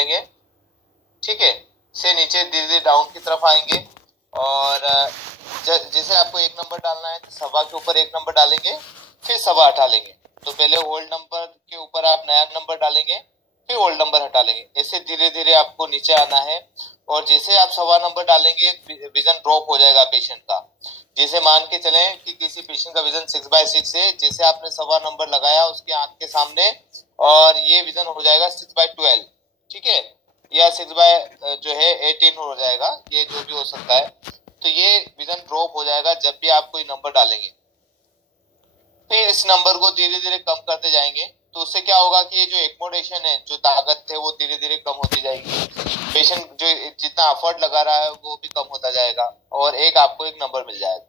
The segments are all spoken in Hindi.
चलेंगे, ठीक है, से नीचे धीरे धीरे डाउन की तरफ आएंगे और जैसे आपको एक नंबर डालना है तो सवा के ऊपर एक नंबर डालेंगे, फिर सवा हटा लेंगे। तो पहले ओल्ड नंबर के ऊपर आप नया नंबर डालेंगे, फिर ओल्ड नंबर हटा लेंगे। ऐसे धीरे धीरे आपको नीचे आना है और जैसे आप सवा नंबर डालेंगे विजन ड्रॉप हो जाएगा पेशेंट का। जैसे मान के चलें कि किसी पेशेंट का विजन 6/6 है, जैसे आपने सवा नंबर लगाया उसके आंख के सामने और ये विजन हो जाएगा 6/12, ठीक है, या 6/18 हो जाएगा, ये जो भी हो सकता है। तो ये विजन ड्रॉप हो जाएगा जब भी आप कोई नंबर डालेंगे। फिर इस नंबर को धीरे धीरे कम करते जाएंगे, तो उससे क्या होगा कि ये जो एक्मोडेशन है, जो ताकत है, वो धीरे धीरे कम होती जाएगी। पेशेंट जो जितना एफर्ट लगा रहा है वो भी कम होता जाएगा और आपको एक नंबर मिल जाएगा।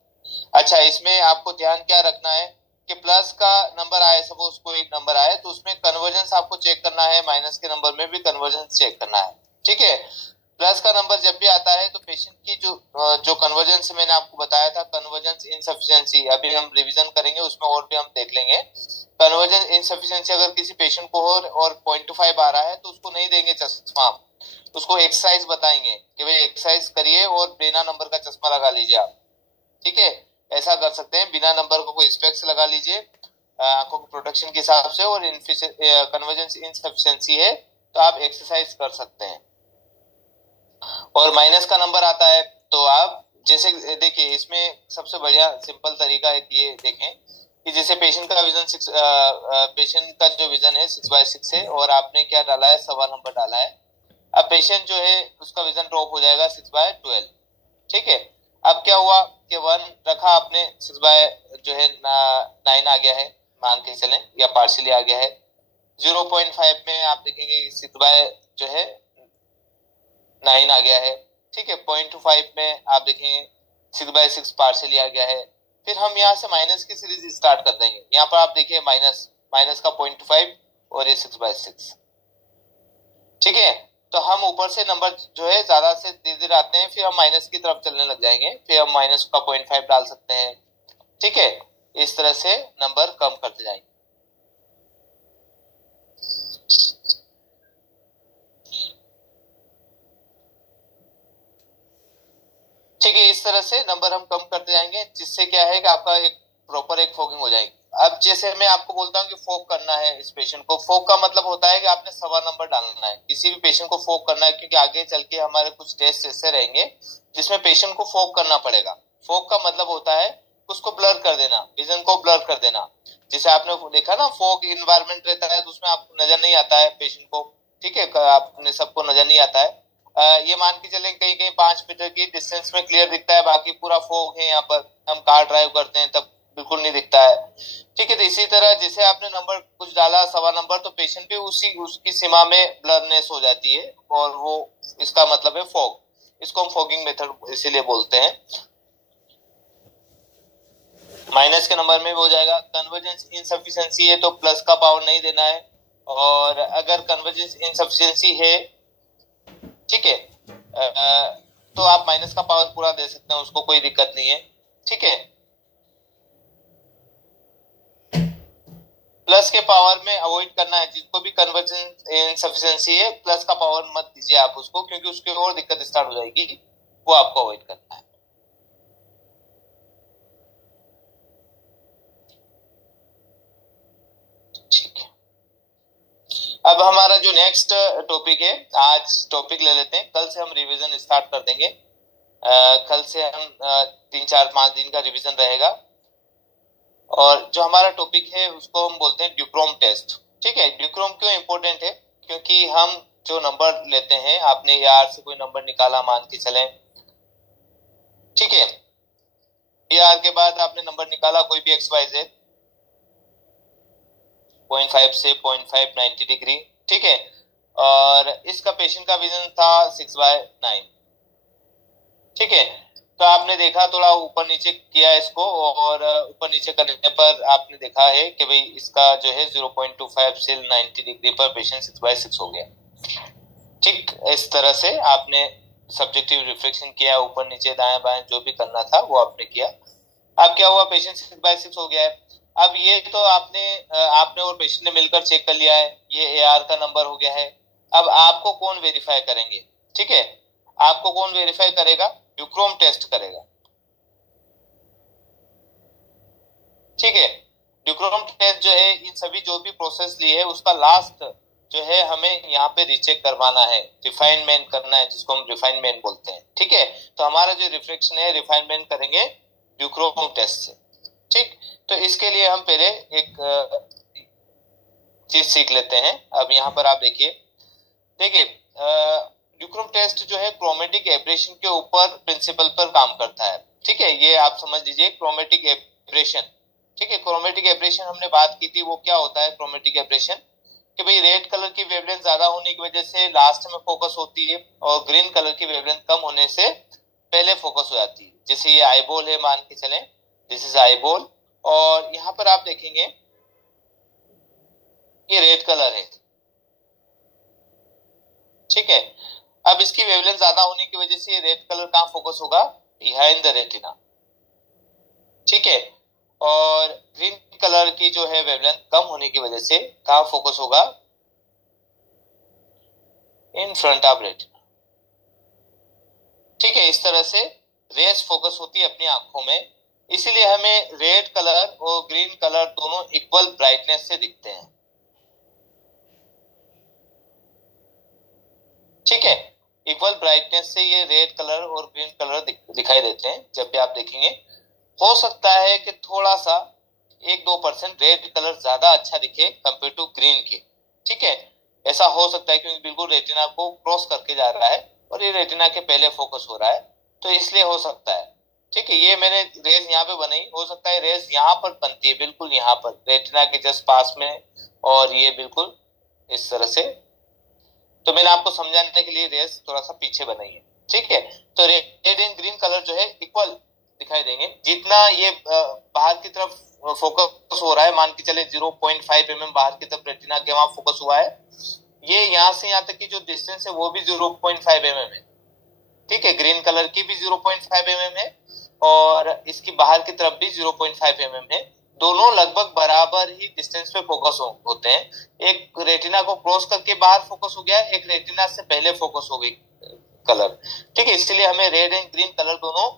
अच्छा, इसमें आपको ध्यान क्या रखना है कि प्लस का नंबर आए, सपोज कोई एक नंबर आए, तो उसमें कन्वर्जेंस आपको चेक करना है, माइनस के नंबर में भी कन्वर्जेंस चेक करना है, ठीक है। प्लस का नंबर जब भी आता है तो पेशेंट की जो कन्वर्जेंस मैंने आपको बताया था, कन्वर्जेंस इनसफिशिएंसी, अभी हम रिवीजन करेंगे उसमें और भी हम देख लेंगे। कन्वर्जेंस इनसफिशिएंसी अगर किसी पेशेंट को हो और 0.25 आ रहा है तो उसको नहीं देंगे चश्मा, उसको एक्सरसाइज बताएंगे कि भाई एक्सरसाइज करिए और बिना नंबर का चश्मा लगा लीजिए आप, ठीक है। ऐसा कर सकते हैं, बिना नंबर को कोई स्पेक्स लगा लीजिए आंखों के प्रोटेक्शन के हिसाब से, और कन्वर्जेंस इनसफिशिएंसी है तो आप एक्सरसाइज कर सकते हैं। और माइनस का नंबर आता है तो आप जैसे देखिए, इसमें सबसे बढ़िया सिंपल तरीका एक ये देखें कि जैसे पेशेंट का विजन पेशेंट का जो विजन है 6/6 है और आपने क्या डाला है, सवा नंबर डाला है। अब पेशेंट जो है उसका विजन ड्रॉप हो जाएगा 6/12, ठीक है। अब क्या हुआ कि 1 रखा आपने, 6/9 आ गया है मान के चलें, या पार्शियली आ गया है। 0.5 में आप देखेंगे 6/9 आ गया है, ठीक है। 0.25 में आप देखेंगे 6/6 पार्शियली आ गया है। फिर हम यहाँ से माइनस की सीरीज स्टार्ट कर देंगे। यहाँ पर आप देखिए माइनस का 0.25 और ये 6/6, ठीक है। तो हम ऊपर से नंबर जो है ज्यादा से धीरे धीरे आते हैं, फिर हम माइनस की तरफ चलने लग जाएंगे, फिर हम माइनस का 0.5 डाल सकते हैं, ठीक है। इस तरह से नंबर कम करते जाएंगे। ठीक है, इस तरह से नंबर हम कम करते जाएंगे, जिससे क्या है कि आपका एक प्रॉपर एक फोकिंग हो जाएगी। अब जैसे मैं आपको बोलता हूँ कि फोक करना है इस पेशेंट को, फोक का मतलब होता है कि आपने सवा नंबर डालना है। किसी भी पेशेंट को फोक करना है, क्योंकि आगे चल के हमारे कुछ टेस्ट ऐसे रहेंगे जिसमें पेशेंट को फोक करना पड़ेगा। फोक का मतलब होता है उसको ब्लर कर देना, विजन को ब्लर कर देना। जैसे आपने देखा ना, फोक इन्वायरमेंट रहता है तो उसमें आपको नजर नहीं आता है पेशेंट को, ठीक है, आपने सबको नजर नहीं आता है। ये मान के चलें कहीं कहीं 5 मीटर की डिस्टेंस में क्लियर दिखता है, बाकी पूरा फॉग है। यहाँ पर हम कार ड्राइव करते हैं तब बिल्कुल नहीं दिखता है, ठीक है। तो इसी तरह जैसे आपने नंबर कुछ डाला सवा नंबर, तो पेशेंट भी उसकी सीमा में ब्लरनेस हो जाती है और वो इसका मतलब है फॉग। इसको हम फॉगिंग मेथड इसीलिए बोलते हैं। माइनस के नंबर में हो जाएगा। कन्वर्जेंस इनसफिशिएंसी है तो प्लस का पावर नहीं देना है, और अगर कन्वर्जेंस इनसफिशिएंसी है, ठीक है, तो आप माइनस का पावर पूरा दे सकते हैं, उसको कोई दिक्कत नहीं है, ठीक है। प्लस के पावर में अवॉइड करना है, जिसको भी कन्वर्जेंस इनसफिशिएंसी है प्लस का पावर मत दीजिए आप उसको, क्योंकि उसके और दिक्कत स्टार्ट हो जाएगी, वो आपको अवॉइड करना है। ठीक है, अब हमारा जो नेक्स्ट टॉपिक है, आज टॉपिक ले लेते हैं, कल से हम रिवीजन स्टार्ट कर देंगे। कल से हम 3-4-5 दिन का रिवीजन रहेगा, और जो हमारा टॉपिक है उसको हम बोलते हैं ड्यूक्रोम टेस्ट, ठीक है। ड्यूक्रोम क्यों इंपॉर्टेंट है, क्योंकि हम जो नंबर लेते हैं, आपने यार से कोई नंबर निकाला मान के चलें, ठीक है, यार के बाद आपने नंबर निकाला कोई भी XYZ 0.5 से 0.5 90 डिग्री, ठीक है, और इसका पेशेंट का विजन था 6/9, ठीक है। तो आपने देखा थोड़ा ऊपर नीचे किया इसको, और ऊपर नीचे करने पर आपने देखा है कि भाई इसका जो है 0.25 से 90 डिग्री पर पेशेंट 6/6 हो गया, ठीक। इस तरह से आपने सब्जेक्टिव रिफ्लेक्शन किया, ऊपर नीचे दाएं बाएं जो भी करना था वो आपने किया। अब क्या हुआ, पेशेंट 6/6 हो गया है। अब ये तो आपने और पेशेंट ने मिलकर चेक कर लिया है, ये AR का नंबर हो गया है, अब आपको कौन वेरीफाई करेंगे, ठीक है, आपको कौन वेरीफाई करेगा, ड्यूक्रोम टेस्ट करेगा, ठीक है। ड्यूक्रोम टेस्ट जो है इन सभी जो भी प्रोसेस ली है उसका लास्ट जो है हमें यहाँ पे रीचेक करवाना है, रिफाइनमेंट करना है, जिसको हम रिफाइनमेंट बोलते हैं, ठीक है। तो हमारा जो रिफ्लेक्शन है रिफाइनमेंट करेंगे ड्यूक्रोम टेस्ट से, ठीक। तो इसके लिए हम पहले एक चीज सीख लेते हैं। अब यहाँ पर आप देखिए ड्यूक्रोम टेस्ट जो है क्रोमेटिक एब्रेशन के ऊपर प्रिंसिपल पर काम करता है, ठीक है। ये आप समझ लीजिए क्रोमेटिक एब्रेशन, ठीक है। क्रोमेटिक एब्रेशन हमने बात की थी, वो क्या होता है क्रोमेटिक एब्रेशन, कि भाई रेड कलर की वेवलेंथ ज्यादा होने की वजह से लास्ट में फोकस होती है और ग्रीन कलर की वेवलेंथ कम होने से पहले फोकस हो जाती है। जैसे ये आईबॉल है, मान के चलें दिस इज आईबॉल, और यहाँ पर आप देखेंगे ये रेड कलर है, ठीक है। अब इसकी वेवलेंथ ज्यादा होने की वजह से रेड कलर कहाँ फोकस होगा, बिहाइंड द रेटिना, ठीक है। और ग्रीन कलर की जो है वेवलेंथ कम होने की वजह से कहाँ फोकस होगा, इन फ्रंट ऑफ रेटिना, ठीक है। इस तरह से रेस फोकस होती है अपनी आंखों में, इसीलिए हमें रेड कलर और ग्रीन कलर दोनों इक्वल ब्राइटनेस से दिखते हैं, ठीक है। इक्वल ब्राइटनेस से ये रेड कलर और ग्रीन कलर दिखाई देते हैं जब भी आप देखेंगे। हो सकता है कि थोड़ा सा 1-2% रेड कलर ज्यादा अच्छा दिखे कंपेयर टू ग्रीन के, ठीक है। ऐसा हो सकता है क्योंकि बिल्कुल रेटिना को क्रॉस करके जा रहा है और ये रेटिना के पहले फोकस हो रहा है, तो इसलिए हो सकता है, ठीक है। ये मैंने रेस यहाँ पे बनाई, हो सकता है रेस यहाँ पर बनती है, बिल्कुल यहाँ पर रेटिना के जस्ट पास में, और ये बिल्कुल इस तरह से, तो मैंने आपको समझाने के लिए रेस थोड़ा सा पीछे बनाई है, ठीक है। तो रेड एंड ग्रीन कलर जो है इक्वल दिखाई देंगे। जितना ये बाहर की तरफ फोकस हो रहा है, मान के चले 0.5 mm बाहर की तरफ रेटिना के वहां फोकस हुआ है, ये यहाँ से यहाँ तक की जो डिस्टेंस है वो भी 0.5 mm है, ठीक है। ग्रीन कलर की भी 0.5 mm है और इसकी बाहर की तरफ भी 0.5 mm है, दोनों लगभग बराबर ही डिस्टेंस पे फोकस होते हैं। एक रेटिना को क्रॉस करके बाहर फोकस हो गया, एक रेटिना से पहले फोकस हो गई कलर, ठीक है। इसलिए हमें रेड एंड ग्रीन कलर दोनों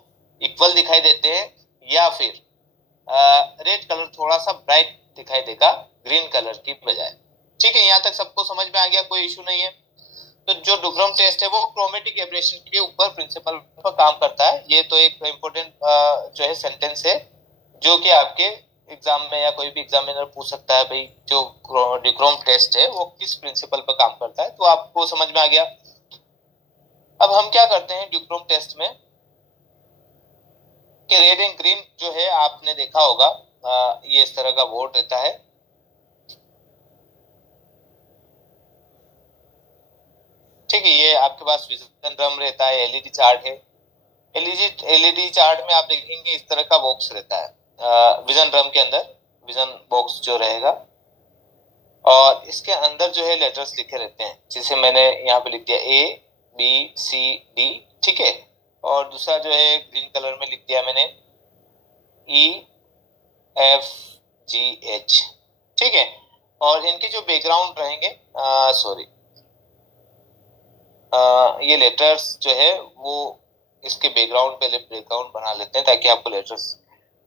इक्वल दिखाई देते हैं, या फिर रेड कलर थोड़ा सा ब्राइट दिखाई देगा ग्रीन कलर की बजाय, ठीक है। यहाँ तक सबको समझ में आ गया, कोई इशू नहीं है। तो जो ड्यूक्रोम टेस्ट है वो क्रोमेटिक एब्रेशन के ऊपर प्रिंसिपल पर काम करता है। ये तो एक इम्पोर्टेंट जो है सेंटेंस है जो कि आपके एग्जाम में या कोई भी एग्जामिनर पूछ सकता है, भाई जो ड्यूक्रोम टेस्ट है वो किस प्रिंसिपल पर काम करता है, तो आपको समझ में आ गया। अब हम क्या करते हैं ड्यूक्रोम टेस्ट में कि रेड एंड ग्रीन जो है आपने देखा होगा, ये इस तरह का बोर्ड रहता है, ठीक है। ये आपके पास विजन ड्रम रहता है, एलईडी चार्ट है। एलईडी चार्ट में आप देखेंगे इस तरह का बॉक्स रहता है विजन ड्रम के अंदर, विजन बॉक्स जो रहेगा, और इसके अंदर जो है लेटर्स लिखे रहते हैं, जैसे मैंने यहाँ पे लिख दिया ABCD, ठीक है। और दूसरा जो है ग्रीन कलर में लिख दिया मैंने EFGH, ठीक है। और इनके जो बैकग्राउंड रहेंगे, सॉरी, ये लेटर्स जो है वो इसके बैकग्राउंड पहले बैकग्राउंड बना लेते हैं ताकि आपको लेटर्स,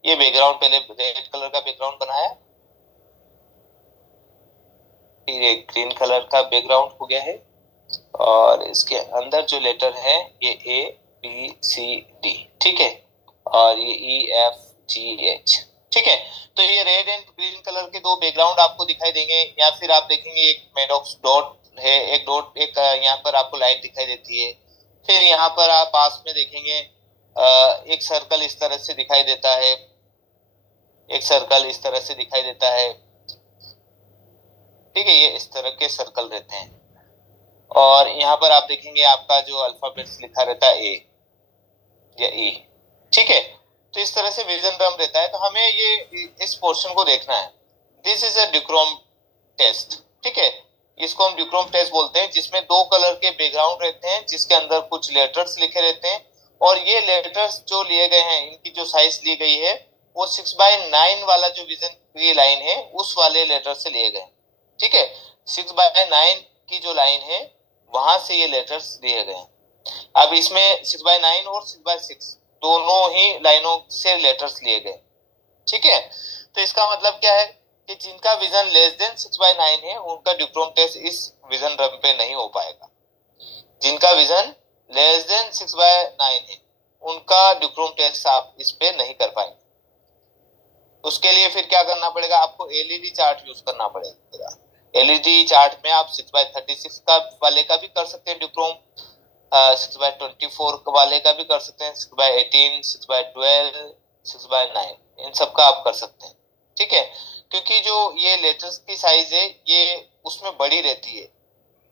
ये बैकग्राउंड पहले रेड कलर का बैकग्राउंड बनाया, फिर एक ग्रीन कलर का बैकग्राउंड हो गया है, और इसके अंदर जो लेटर है ये ABCD, ठीक है, और ये EFGH, ठीक है। तो ये रेड एंड ग्रीन कलर के दो बैकग्राउंड आपको दिखाई देंगे, या फिर आप देखेंगे एक मेडॉक्स डॉट है, एक डॉट, एक यहाँ पर आपको लाइट दिखाई देती है, फिर यहाँ पर आप पास में देखेंगे एक सर्कल इस तरह से दिखाई देता है, एक सर्कल इस तरह से दिखाई देता है, ठीक है। ये इस तरह के सर्कल रहते हैं, और यहाँ पर आप देखेंगे आपका जो अल्फाबेट्स लिखा रहता है A या E, ठीक है। तो इस तरह से विजन ड्रम रहता है। तो हमें ये इस पोर्शन को देखना है, दिस इज अ ड्यूक्रोम टेस्ट, ठीक है। इसको हम ड्यूक्रोम टेस्ट बोलते हैं, जिसमें दो कलर के बैकग्राउंड रहते हैं, जिसके अंदर कुछ लेटर्स लिखे रहते हैं, और ये लेटर्स जो लिए गए हैं, इनकी जो साइज ली गई है वो 6/9 वाला जो विजन की लाइन है उस वाले लेटर से लिए गए, ठीक है। 6/9 की जो लाइन है वहां से ये लेटर्स लिए गए हैं। अब इसमें 6/9 और 6/6 दोनों ही लाइनों से लेटर्स लिए गए। ठीक है, तो इसका मतलब क्या है कि जिनका विजन लेस देन 6/9 है उनका ड्यूक्रोम टेस्ट इस विजन रन पे नहीं हो पाएगा। जिनका विजन लेस देन 6/9 है उनका ड्यूक्रोम टेस्ट आप इस पे नहीं कर पाएंगे। उसके लिए फिर क्या करना पड़ेगा, आपको एलईडी चार्ट यूज करना पड़ेगा। एलईडी चार्ट में आप 6/36 का वाले का भी कर सकते हैं ड्यूक्रोम, 6/24 वाले का भी कर सकते हैं, 6/18, 6/12, 6/9, इन सब का आप कर सकते हैं। ठीक है, क्योंकि जो ये लेटर्स की साइज है ये उसमें बड़ी रहती है।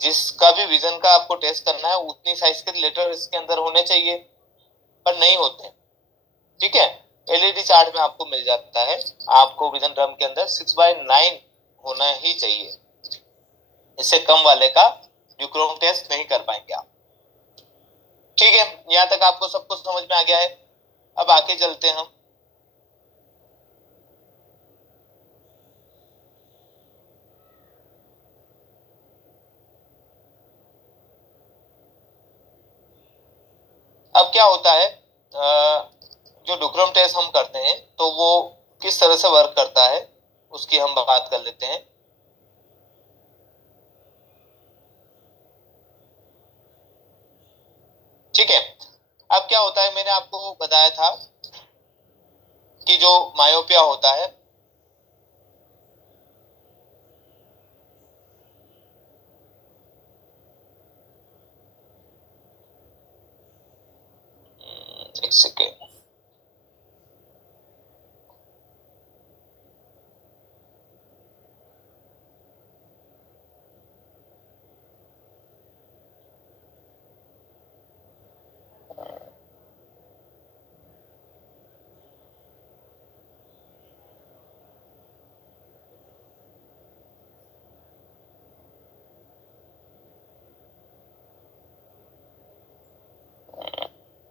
जिसका भी विजन का आपको टेस्ट करना है उतनी साइज के लेटर इसके अंदर होने चाहिए, पर नहीं होते। ठीक है, एलईडी चार्ट में आपको मिल जाता है, आपको विजन ड्रम के अंदर 6/9 होना ही चाहिए। इससे कम वाले का ड्यूक्रोम टेस्ट नहीं कर पाएंगे आप। ठीक है, यहां तक आपको सब कुछ समझ में आ गया है। अब आगे चलते हैं हम। अब क्या होता है, जो ड्यूक्रोम टेस्ट हम करते हैं तो वो किस तरह से वर्क करता है उसकी हम बात कर लेते हैं। ठीक है, अब क्या होता है, मैंने आपको बताया था कि जो मायोपिया होता है एक सेकेंड,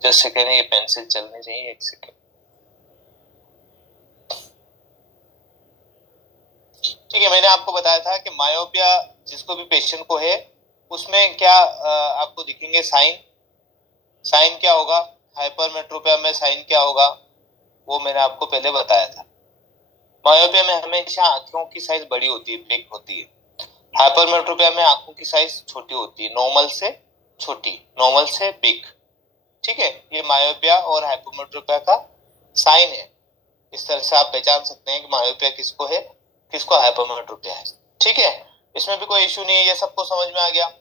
जस्ट सेकेंड, ये पेंसिल चलनी चाहिए, एक सेकेंड। ठीक है, मैंने आपको बताया था कि मायोपिया जिसको भी पेशेंट को है उसमें क्या आपको दिखेंगे साइन। साइन क्या होगा, हाइपरमेट्रोपिया में साइन क्या होगा वो मैंने आपको पहले बताया था। मायोपिया में हमेशा आंखों की साइज बड़ी होती है, बिग होती है। हाइपरमेट्रोपिया में आंखों की साइज छोटी होती है, नॉर्मल से छोटी, नॉर्मल से बिग। ठीक है, ये मायोपिया और हाइपरमेट्रोपिया का साइन है। इस तरह से आप पहचान सकते हैं कि मायोपिया किसको है, किसको हाइपरमेट्रोपिया है। ठीक है, इसमें भी कोई इश्यू नहीं है, ये सबको समझ में आ गया।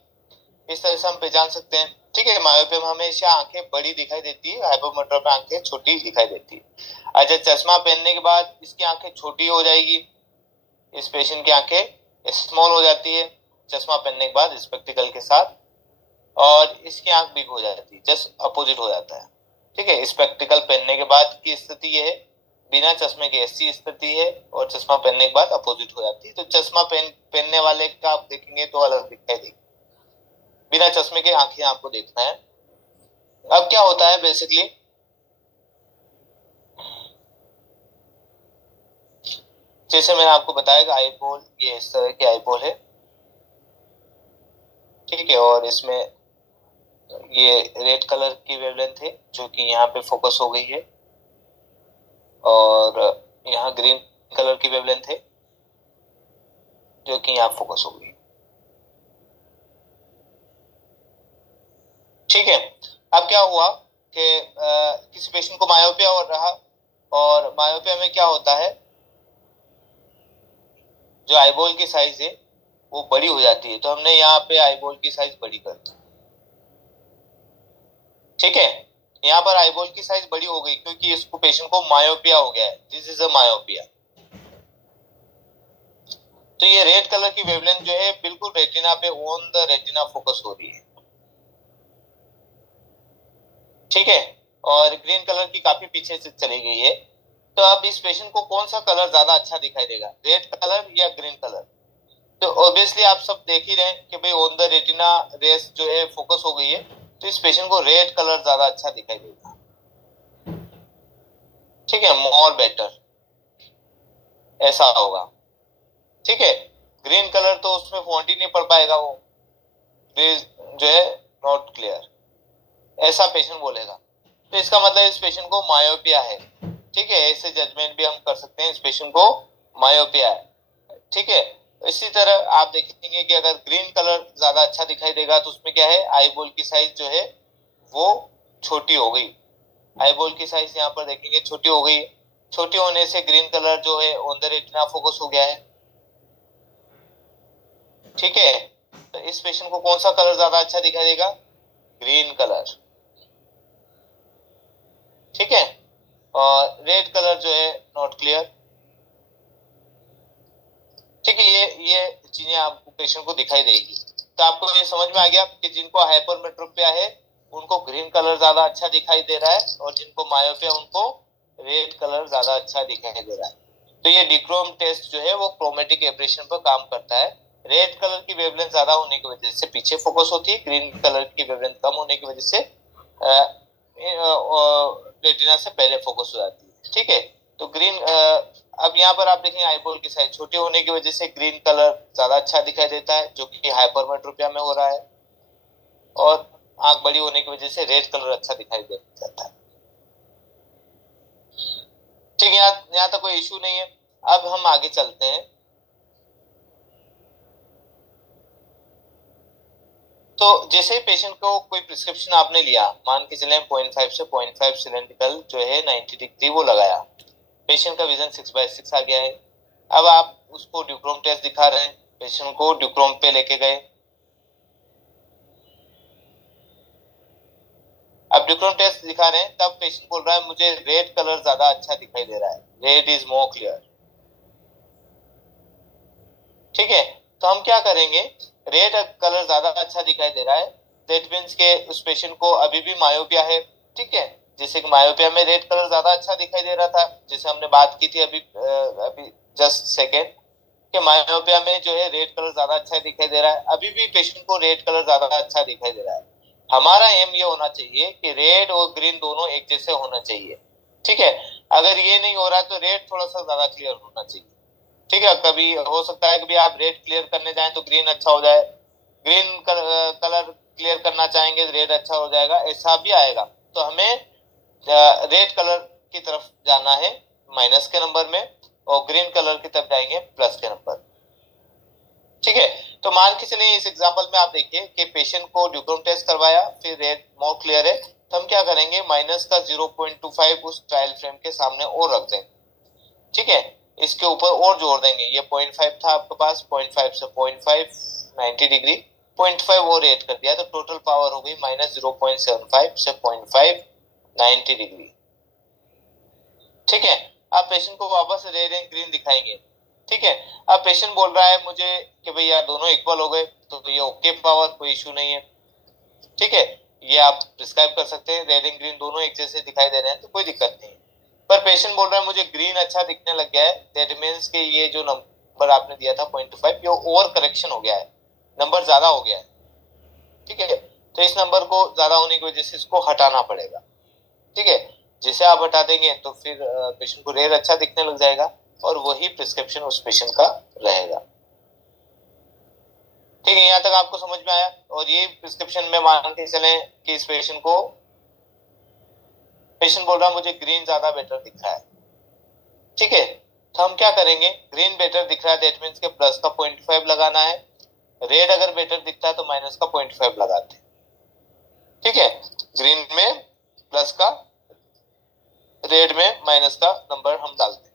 इस तरह से हम पहचान सकते हैं। ठीक है, मायोपिया में हमेशा आंखें बड़ी दिखाई देती है, हाइपरमेट्रोपिया आंखें छोटी दिखाई देती है। अच्छा, चश्मा पहनने के बाद इसकी आंखें छोटी हो जाएगी, इस पेशेंट की आंखें स्मॉल हो जाती है चश्मा पहनने के बाद स्पेक्टिकल के साथ, और इसकी आंख बिग हो जाती है, जस्ट अपोजिट हो जाता है। ठीक है, स्पेक्टिकल पहनने के बाद की स्थिति ये है, बिना चश्मे की ऐसी स्थिति है, और चश्मा पहनने के बाद अपोजिट हो जाती है। तो चश्मा पहनने वाले का आप देखेंगे तो अलग दिखाई देगी, बिना चश्मे के आंखें आपको देखना है। अब क्या होता है बेसिकली, जैसे मैंने आपको बताया कि आईबॉल ये इस तरह की आईबॉल है। ठीक है, और इसमें ये रेड कलर की वेवलेंथ है जो कि यहाँ पे फोकस हो गई है, और यहाँ ग्रीन कलर की वेवलेंथ है जो कि यहाँ फोकस हो गई। ठीक है, अब क्या हुआ कि किसी पेशेंट को मायोपिया हो रहा, और मायोपिया में क्या होता है, जो आईबॉल की साइज है वो बड़ी हो जाती है। तो हमने यहाँ पे आईबॉल की साइज बड़ी कर दी। ठीक है, यहाँ पर आईबॉल की साइज बड़ी हो गई क्योंकि इसको पेशेंट को मायोपिया हो गया है, दिस इज अ मायोपिया। तो ये रेड कलर की वेवलेंथ जो है बिल्कुल रेटिना पे, ऑन द रेटिना फोकस हो रही है। ठीक है, और ग्रीन कलर की काफी पीछे से चली गई है। तो अब इस पेशेंट को कौन सा कलर ज्यादा अच्छा दिखाई देगा, रेड कलर या ग्रीन कलर? तो ऑब्वियसली आप सब देख ही रहे हैं कि भाई ऑन द रेटिना रेस जो है फोकस हो गई है, तो इस पेशेंट को रेड कलर ज्यादा अच्छा दिखाई देगा। ठीक है, मोर बेटर ऐसा होगा। ठीक है, ग्रीन कलर तो उसमें फॉन्ट ही नहीं पड़ पाएगा वो। जो है नॉट क्लियर, ऐसा पेशेंट बोलेगा। तो इसका मतलब इस पेशेंट को मायोपिया है, ठीक है, ऐसे जजमेंट भी हम कर सकते हैं, इस पेशेंट को मायोपिया है, ठीक है। इसी तरह आप देखेंगे कि अगर ग्रीन कलर ज्यादा अच्छा दिखाई देगा तो उसमें क्या है, आई बॉल की साइज जो है वो छोटी हो गई, आई बॉल की साइज यहाँ पर देखेंगे छोटी हो गई, छोटी होने से ग्रीन कलर जो है ऑन द रेटिना फोकस हो गया है, ठीक है। तो इस पेशेंट को कौन सा कलर ज्यादा अच्छा दिखाई देगा, ग्रीन कलर, ठीक है। और रेड कलर जो है नॉट क्लियर, ठीक है। ये चीजें आपको पेशेंट को दिखाई देगी। तो आपको ये समझ में आ गया कि जिनको हाइपरमेट्रोपिया है उनको ग्रीन कलर ज्यादा अच्छा दिखाई दे रहा है और जिनको मायोपिया उनको रेड कलर ज्यादा अच्छा दिखाई दे रहा है। तो ये डिक्रोम टेस्ट जो है वो क्रोमेटिक एब्रेशन पर काम करता है। रेड कलर की वेवलेंथ ज्यादा होने की वजह से पीछे फोकस होती है, ग्रीन कलर की वेवलेंथ कम होने की वजह से रेटिना से पहले फोकस हो जाती है, ठीक है। तो ग्रीन अब यहाँ पर आप देखेंगे आईबॉल की साइज छोटी होने की वजह से ग्रीन कलर ज्यादा अच्छा दिखाई देता है जो कि हाइपरमेट्रोपिया में हो रहा है, और आंख बड़ी होने की वजह से रेड कलर अच्छा दिखाई दे जाता है, ठीक है। यहाँ तक कोई इशू नहीं है। अब हम आगे चलते हैं। तो जैसे ही पेशेंट को कोई प्रिस्क्रिप्शन आपने लिया, मान के चले 0.5 से 0.5 सिलेंड्रिकल जो है 90 डिग्री वो लगाया, पेशेंट का विजन 6/6 आ गया है। अब आप उसको ड्यूक्रोम टेस्ट दिखा रहे हैं, पेशेंट को ड्यूक्रोम पे लेके गए, अब ड्यूक्रोम टेस्ट दिखा रहे हैं, तब पेशेंट बोल रहा है मुझे रेड कलर ज्यादा अच्छा दिखाई दे रहा है, रेड इज मोर क्लियर, ठीक है। तो हम क्या करेंगे, रेड कलर ज्यादा अच्छा दिखाई दे रहा है, दैट मींस के उस पेशेंट को अभी भी मायोपिया है, ठीक है। जैसे कि मायोपिया में रेड कलर ज्यादा अच्छा दिखाई दे रहा था, जैसे हमने बात की थी अभी जस्ट सेकेंड, कि मायोपिया में जो है रेड कलर ज्यादा अच्छा दिखाई दे रहा है, अभी भी पेशेंट को रेड कलर ज्यादा अच्छा दिखाई दे रहा है। हमारा एम ये होना चाहिए कि रेड और ग्रीन दोनों एक जैसे होना चाहिए, ठीक है। अगर ये नहीं हो रहा है तो रेड थोड़ा सा ज्यादा क्लियर होना चाहिए, ठीक है। कभी हो सकता है कि आप रेड क्लियर करने जाएं तो ग्रीन अच्छा हो जाए, ग्रीन कलर क्लियर करना चाहेंगे रेड अच्छा हो जाएगा, ऐसा भी आएगा। तो हमें रेड कलर की तरफ जाना है माइनस के नंबर में, और ग्रीन कलर की तरफ जाएंगे प्लस के नंबर, ठीक है। तो मान के चलिए इस एग्जांपल में आप देखिए कि पेशेंट को ड्यूक्रोम टेस्ट करवाया, फिर रेड मोर क्लियर है, तो हम क्या करेंगे, माइनस का 0.25 उस ट्रायल फ्रेम के सामने और रख दें, ठीक है। इसके ऊपर और जोड़ देंगे, ये 0.5 था आपके पास, 0.5 से 0.5 90 डिग्री, 0.5 और ऐड कर दिया तो टोटल पावर हो गई -0.75 से 0.5 90 डिग्री, ठीक है। आप पेशेंट को वापस रेड एंड ग्रीन दिखाएंगे, ठीक है। अब पेशेंट बोल रहा है मुझे कि भैया दोनों इक्वल हो गए, तो ये ओके पावर, कोई इशू नहीं है, ठीक है। ये आप प्रिस्क्राइब कर सकते हैं, रेड एंड ग्रीन दोनों एक जैसे दिखाई दे रहे हैं तो कोई दिक्कत नहीं है। पर पेशेंट बोल रहा है मुझे ग्रीन अच्छा दिखने लग गया है, दैट मींस कि ये जो नंबर आपने दिया था 0.5 ये ओवर करेक्शन हो गया है, नंबर ज्यादा हो गया है, ठीक है। तो इस नंबर को ज्यादा होने की वजह से इसको हटाना पड़ेगा, ठीक है। जैसे आप हटा देंगे तो फिर पेशेंट को रेड अच्छा दिखने लग जाएगा और वही प्रिस्क्रिप्शन उस पेशेंट का रहेगा, ठीक है। यहाँ तक आपको समझ में आया। और ये प्रिस्क्रिप्शन में मान के चले कि इस पेशेंट को, पेशेंट बोल रहा है मुझे ग्रीन ज्यादा बेटर दिख रहा है, ठीक है। तो हम क्या करेंगे, ग्रीन बेटर दिख रहा है दैट मींस के प्लस का 0.5 लगाना है, रेड अगर बेटर दिखता है तो माइनस का 0.5 लगाते हैं, ठीक है। ग्रीन में प्लस का, रेड में माइनस का नंबर हम डालते हैं।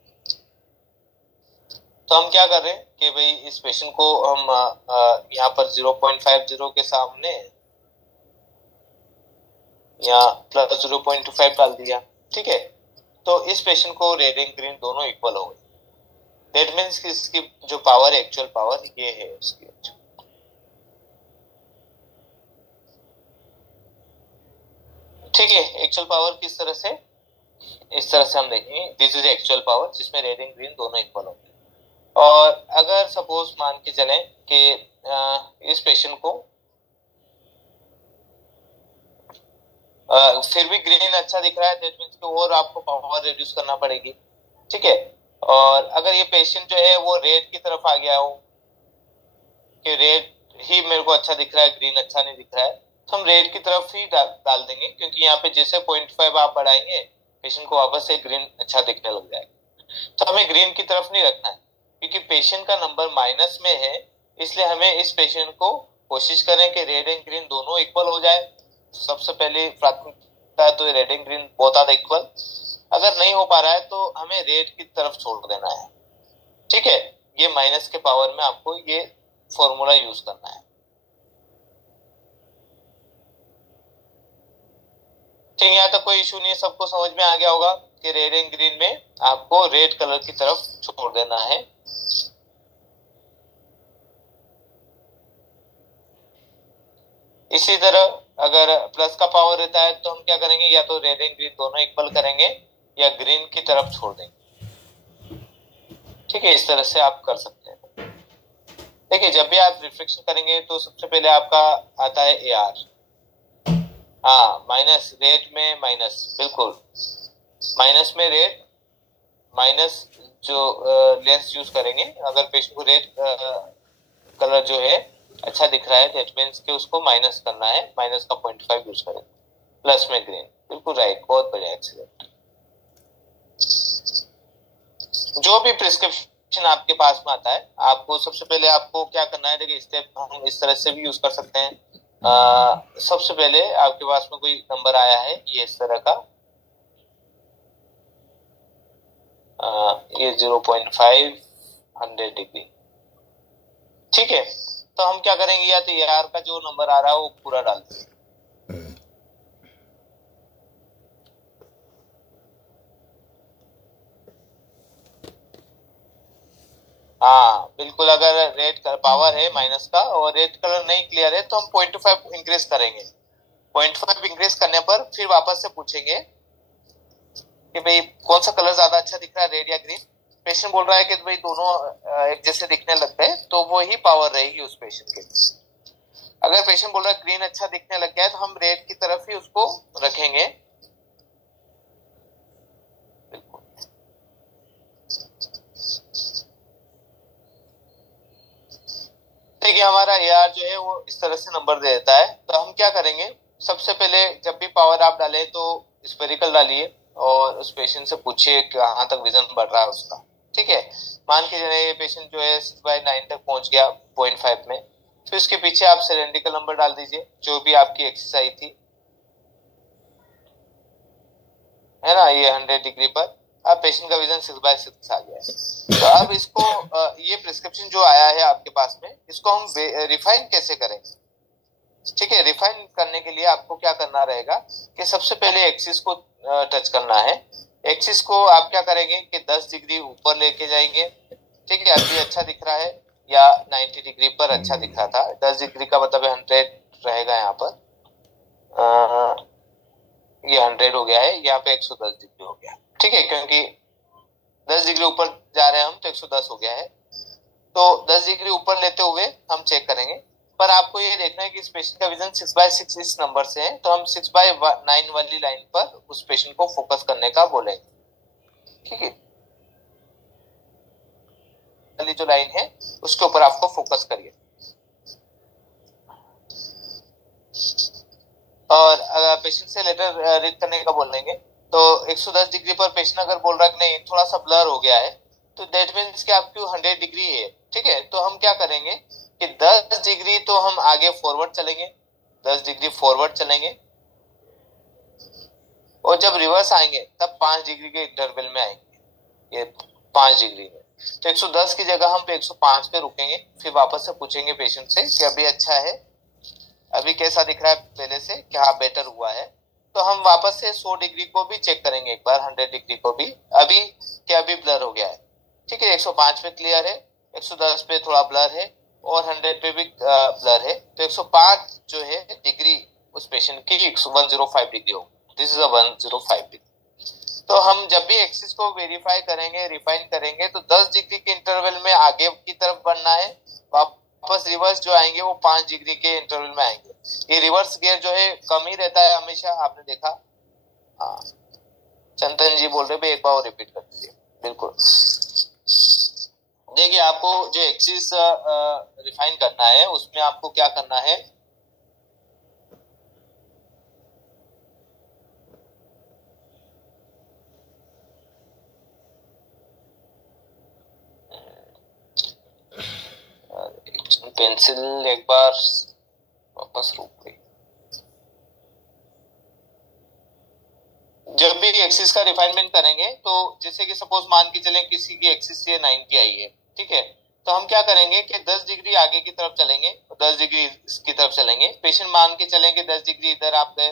तो हम क्या कर रहे हैं कि भाई इस पेशेंट को हम यहाँ पर 0.50 के सामने यहाँ प्लस 0.25 डाल दिया, ठीक है। तो इस पेशेंट को रेड एंड ग्रीन दोनों इक्वल हो गए, दैट मींस कि इसकी जो पावर है, एक्चुअल पावर ये है उसकी, ठीक है। एक्चुअल पावर किस तरह से, इस तरह से हम देखेंगे, दिस इज एक्चुअल पावर जिसमें रेड एंड ग्रीन दोनों इक्वल होंगे। और अगर सपोज मान के चलें कि इस पेशेंट को फिर भी ग्रीन अच्छा दिख रहा है, दैट मींस कि और आपको पावर रिड्यूस करना पड़ेगी, ठीक है। और अगर ये पेशेंट जो है वो रेड की तरफ आ गया हो कि रेड ही मेरे को अच्छा दिख रहा है, ग्रीन अच्छा नहीं दिख रहा है, तो हम रेड की तरफ ही डाल देंगे, क्योंकि यहाँ पे जैसे 0.5 आप बढ़ाएंगे पेशेंट को वापस से ग्रीन अच्छा दिखने लग जाएगा। तो हमें ग्रीन की तरफ नहीं रखना है, क्योंकि पेशेंट का नंबर माइनस में है, इसलिए हमें इस पेशेंट को कोशिश करें कि रेड एंड ग्रीन दोनों इक्वल हो जाए। सबसे पहले प्राथमिकता तो रेड एंड ग्रीन बहुत आधा इक्वल। अगर नहीं हो पा रहा है तो हमें रेड की तरफ छोड़ देना है। ठीक है, ये माइनस के पावर में आपको ये फॉर्मूला यूज करना है। ठीक, यहाँ तक कोई इशू नहीं है, सबको समझ में आ गया होगा कि रेड एंड ग्रीन में आपको रेड कलर की तरफ छोड़ देना है। इसी तरह अगर प्लस का पावर रहता है तो हम क्या करेंगे, या तो रेड एंड ग्रीन दोनों इक्वल करेंगे या ग्रीन की तरफ छोड़ देंगे। ठीक है, इस तरह से आप कर सकते हैं। देखिए, जब भी आप रिफ्लेक्शन करेंगे तो सबसे पहले आपका आता है ए आर। हाँ, माइनस रेड में माइनस, बिल्कुल माइनस में रेड, माइनस जो लेंस यूज करेंगे। अगर पेशेंट को रेड कलर जो है अच्छा दिख रहा है, दैट मीन्स कि उसको माइनस करना है, माइनस का 0.5 यूज करें। प्लस में ग्रीन, बिल्कुल राइट, बहुत बढ़िया, एक्सीलेंट। जो भी प्रिस्क्रिप्शन आपके पास में आता है, आपको सबसे पहले आपको क्या करना है, देखिए स्टेप हम इस तरह से भी यूज कर सकते हैं। सबसे पहले आपके पास में कोई नंबर आया है ये इस तरह का, ये 0.5 100 डिग्री। ठीक है, तो हम क्या करेंगे, या तो AR का जो नंबर आ रहा है वो पूरा डाल देंगे। हाँ बिल्कुल, अगर रेड पावर है माइनस का और रेड कलर नहीं क्लियर है तो हम 0.5 इंक्रीज करेंगे। 0.5 इंक्रीज करने पर फिर वापस से पूछेंगे कि भाई कौन सा कलर ज्यादा अच्छा दिख रहा है, रेड या ग्रीन। पेशेंट बोल रहा है कि भाई दोनों एक जैसे दिखने लग गए, तो वो ही पावर रहेगी उस पेशेंट के। अगर पेशेंट बोल रहा है ग्रीन अच्छा दिखने लग गया है, तो हम रेड की तरफ ही उसको रखेंगे। देखिए, हमारा AR जो है वो इस तरह से नंबर दे देता है। तो हम क्या करेंगे, सबसे पहले जब भी पावर आप डालें तो स्पेरिकल डालिए और उस पेशेंट से पूछिए कहाँ तक विजन बढ़ रहा है उसका। ठीक है, मान के चलिए ये पेशेंट जो है 6/9 तक पहुंच गया 0.5 में, फिर उसके पीछे आप सिलेंड्रिकल नंबर डाल दीजिए जो भी आपकी एक्सिस आई थी, है ना, ये 100 डिग्री पर अब पेशेंट का विजन 6/6 आ गया है। तो अब इसको ये प्रिस्क्रिप्शन जो आया है आपके पास में, इसको हम रिफाइन कैसे करेंगे। ठीक है, रिफाइन करने के लिए आपको क्या करना रहेगा कि सबसे पहले एक्सिस को टच करना है। एक्सिस को आप क्या करेंगे कि 10 डिग्री ऊपर लेके जाएंगे। ठीक है, अभी अच्छा दिख रहा है या 90 डिग्री पर अच्छा दिख रहा था, 10 डिग्री का मतलब 100 रहेगा यहाँ पर। ये 100 हो गया है, यहाँ पे 110 डिग्री हो गया। ठीक है, क्योंकि 10 डिग्री ऊपर जा रहे हैं हम तो 110 हो गया है। तो 10 डिग्री ऊपर लेते हुए हम चेक करेंगे, पर आपको ये देखना है कि इस पेशेंट का विजन 6/6 इस नंबर से है, तो हम 6/9 वाली लाइन पर उस पेशेंट को फोकस करने का बोलेंगे। ठीक है, वाली जो लाइन है उसके ऊपर आपको फोकस करिए। और अगर पेशेंट से लेटर रीड करने का बोलेंगे तो 110 डिग्री पर पेशेंट अगर बोल रहा है कि नहीं थोड़ा सा ब्लर हो गया है, तो दैट मीन्स कि आपकी 100 डिग्री है। ठीक है, तो हम क्या करेंगे कि 10 डिग्री तो हम आगे फॉरवर्ड चलेंगे, 10 डिग्री फॉरवर्ड चलेंगे, और जब रिवर्स आएंगे तब 5 डिग्री के इंटरवल में आएंगे, ये 5 डिग्री में। तो 110 की जगह हम 105 पे रुकेंगे, फिर वापस से पूछेंगे पेशेंट से कि अभी अच्छा है, अभी कैसा दिख रहा है पहले से, क्या बेटर हुआ है। तो हम वापस से 100 डिग्री को भी चेक करेंगे एक बार, 100 डिग्री को भी, अभी क्या अभी ब्लर हो गया है। ठीक है, 105 पे क्लियर है, 110 पे थोड़ा ब्लर है और 100 पे भी ब्लर है। तो 105 जो है डिग्री उस पेशेंट की 105 डिग्री होगी, दिस इज 105 डिग्री। तो हम जब भी एक्सिस को वेरीफाई करेंगे, रिफाइन करेंगे, तो 10 डिग्री के इंटरवल में आगे की तरफ बढ़ना है, वापस रिवर्स जो आएंगे वो 5 डिग्री के इंटरवल में आएंगे। ये रिवर्स गियर जो है कम ही रहता है हमेशा, आपने देखा। हाँ, चंदन जी बोल रहे भाई एक बार रिपीट कर दीजिए। बिल्कुल, देखिए आपको जो एक्सिस रिफाइन करना है उसमें आपको क्या करना है, पेंसिल एक बार वापस रुक गई। जब भी एक्सिस का रिफाइनमेंट करेंगे तो जैसे कि सपोज मान के चलें किसी की एक्सिस ये 90 आई है, ठीक है, तो हम क्या करेंगे कि 10 डिग्री आगे की तरफ चलेंगे, 10 डिग्री इसकी तरफ चलेंगे। पेशेंट मान के चलेंगे 10 डिग्री इधर आप गए,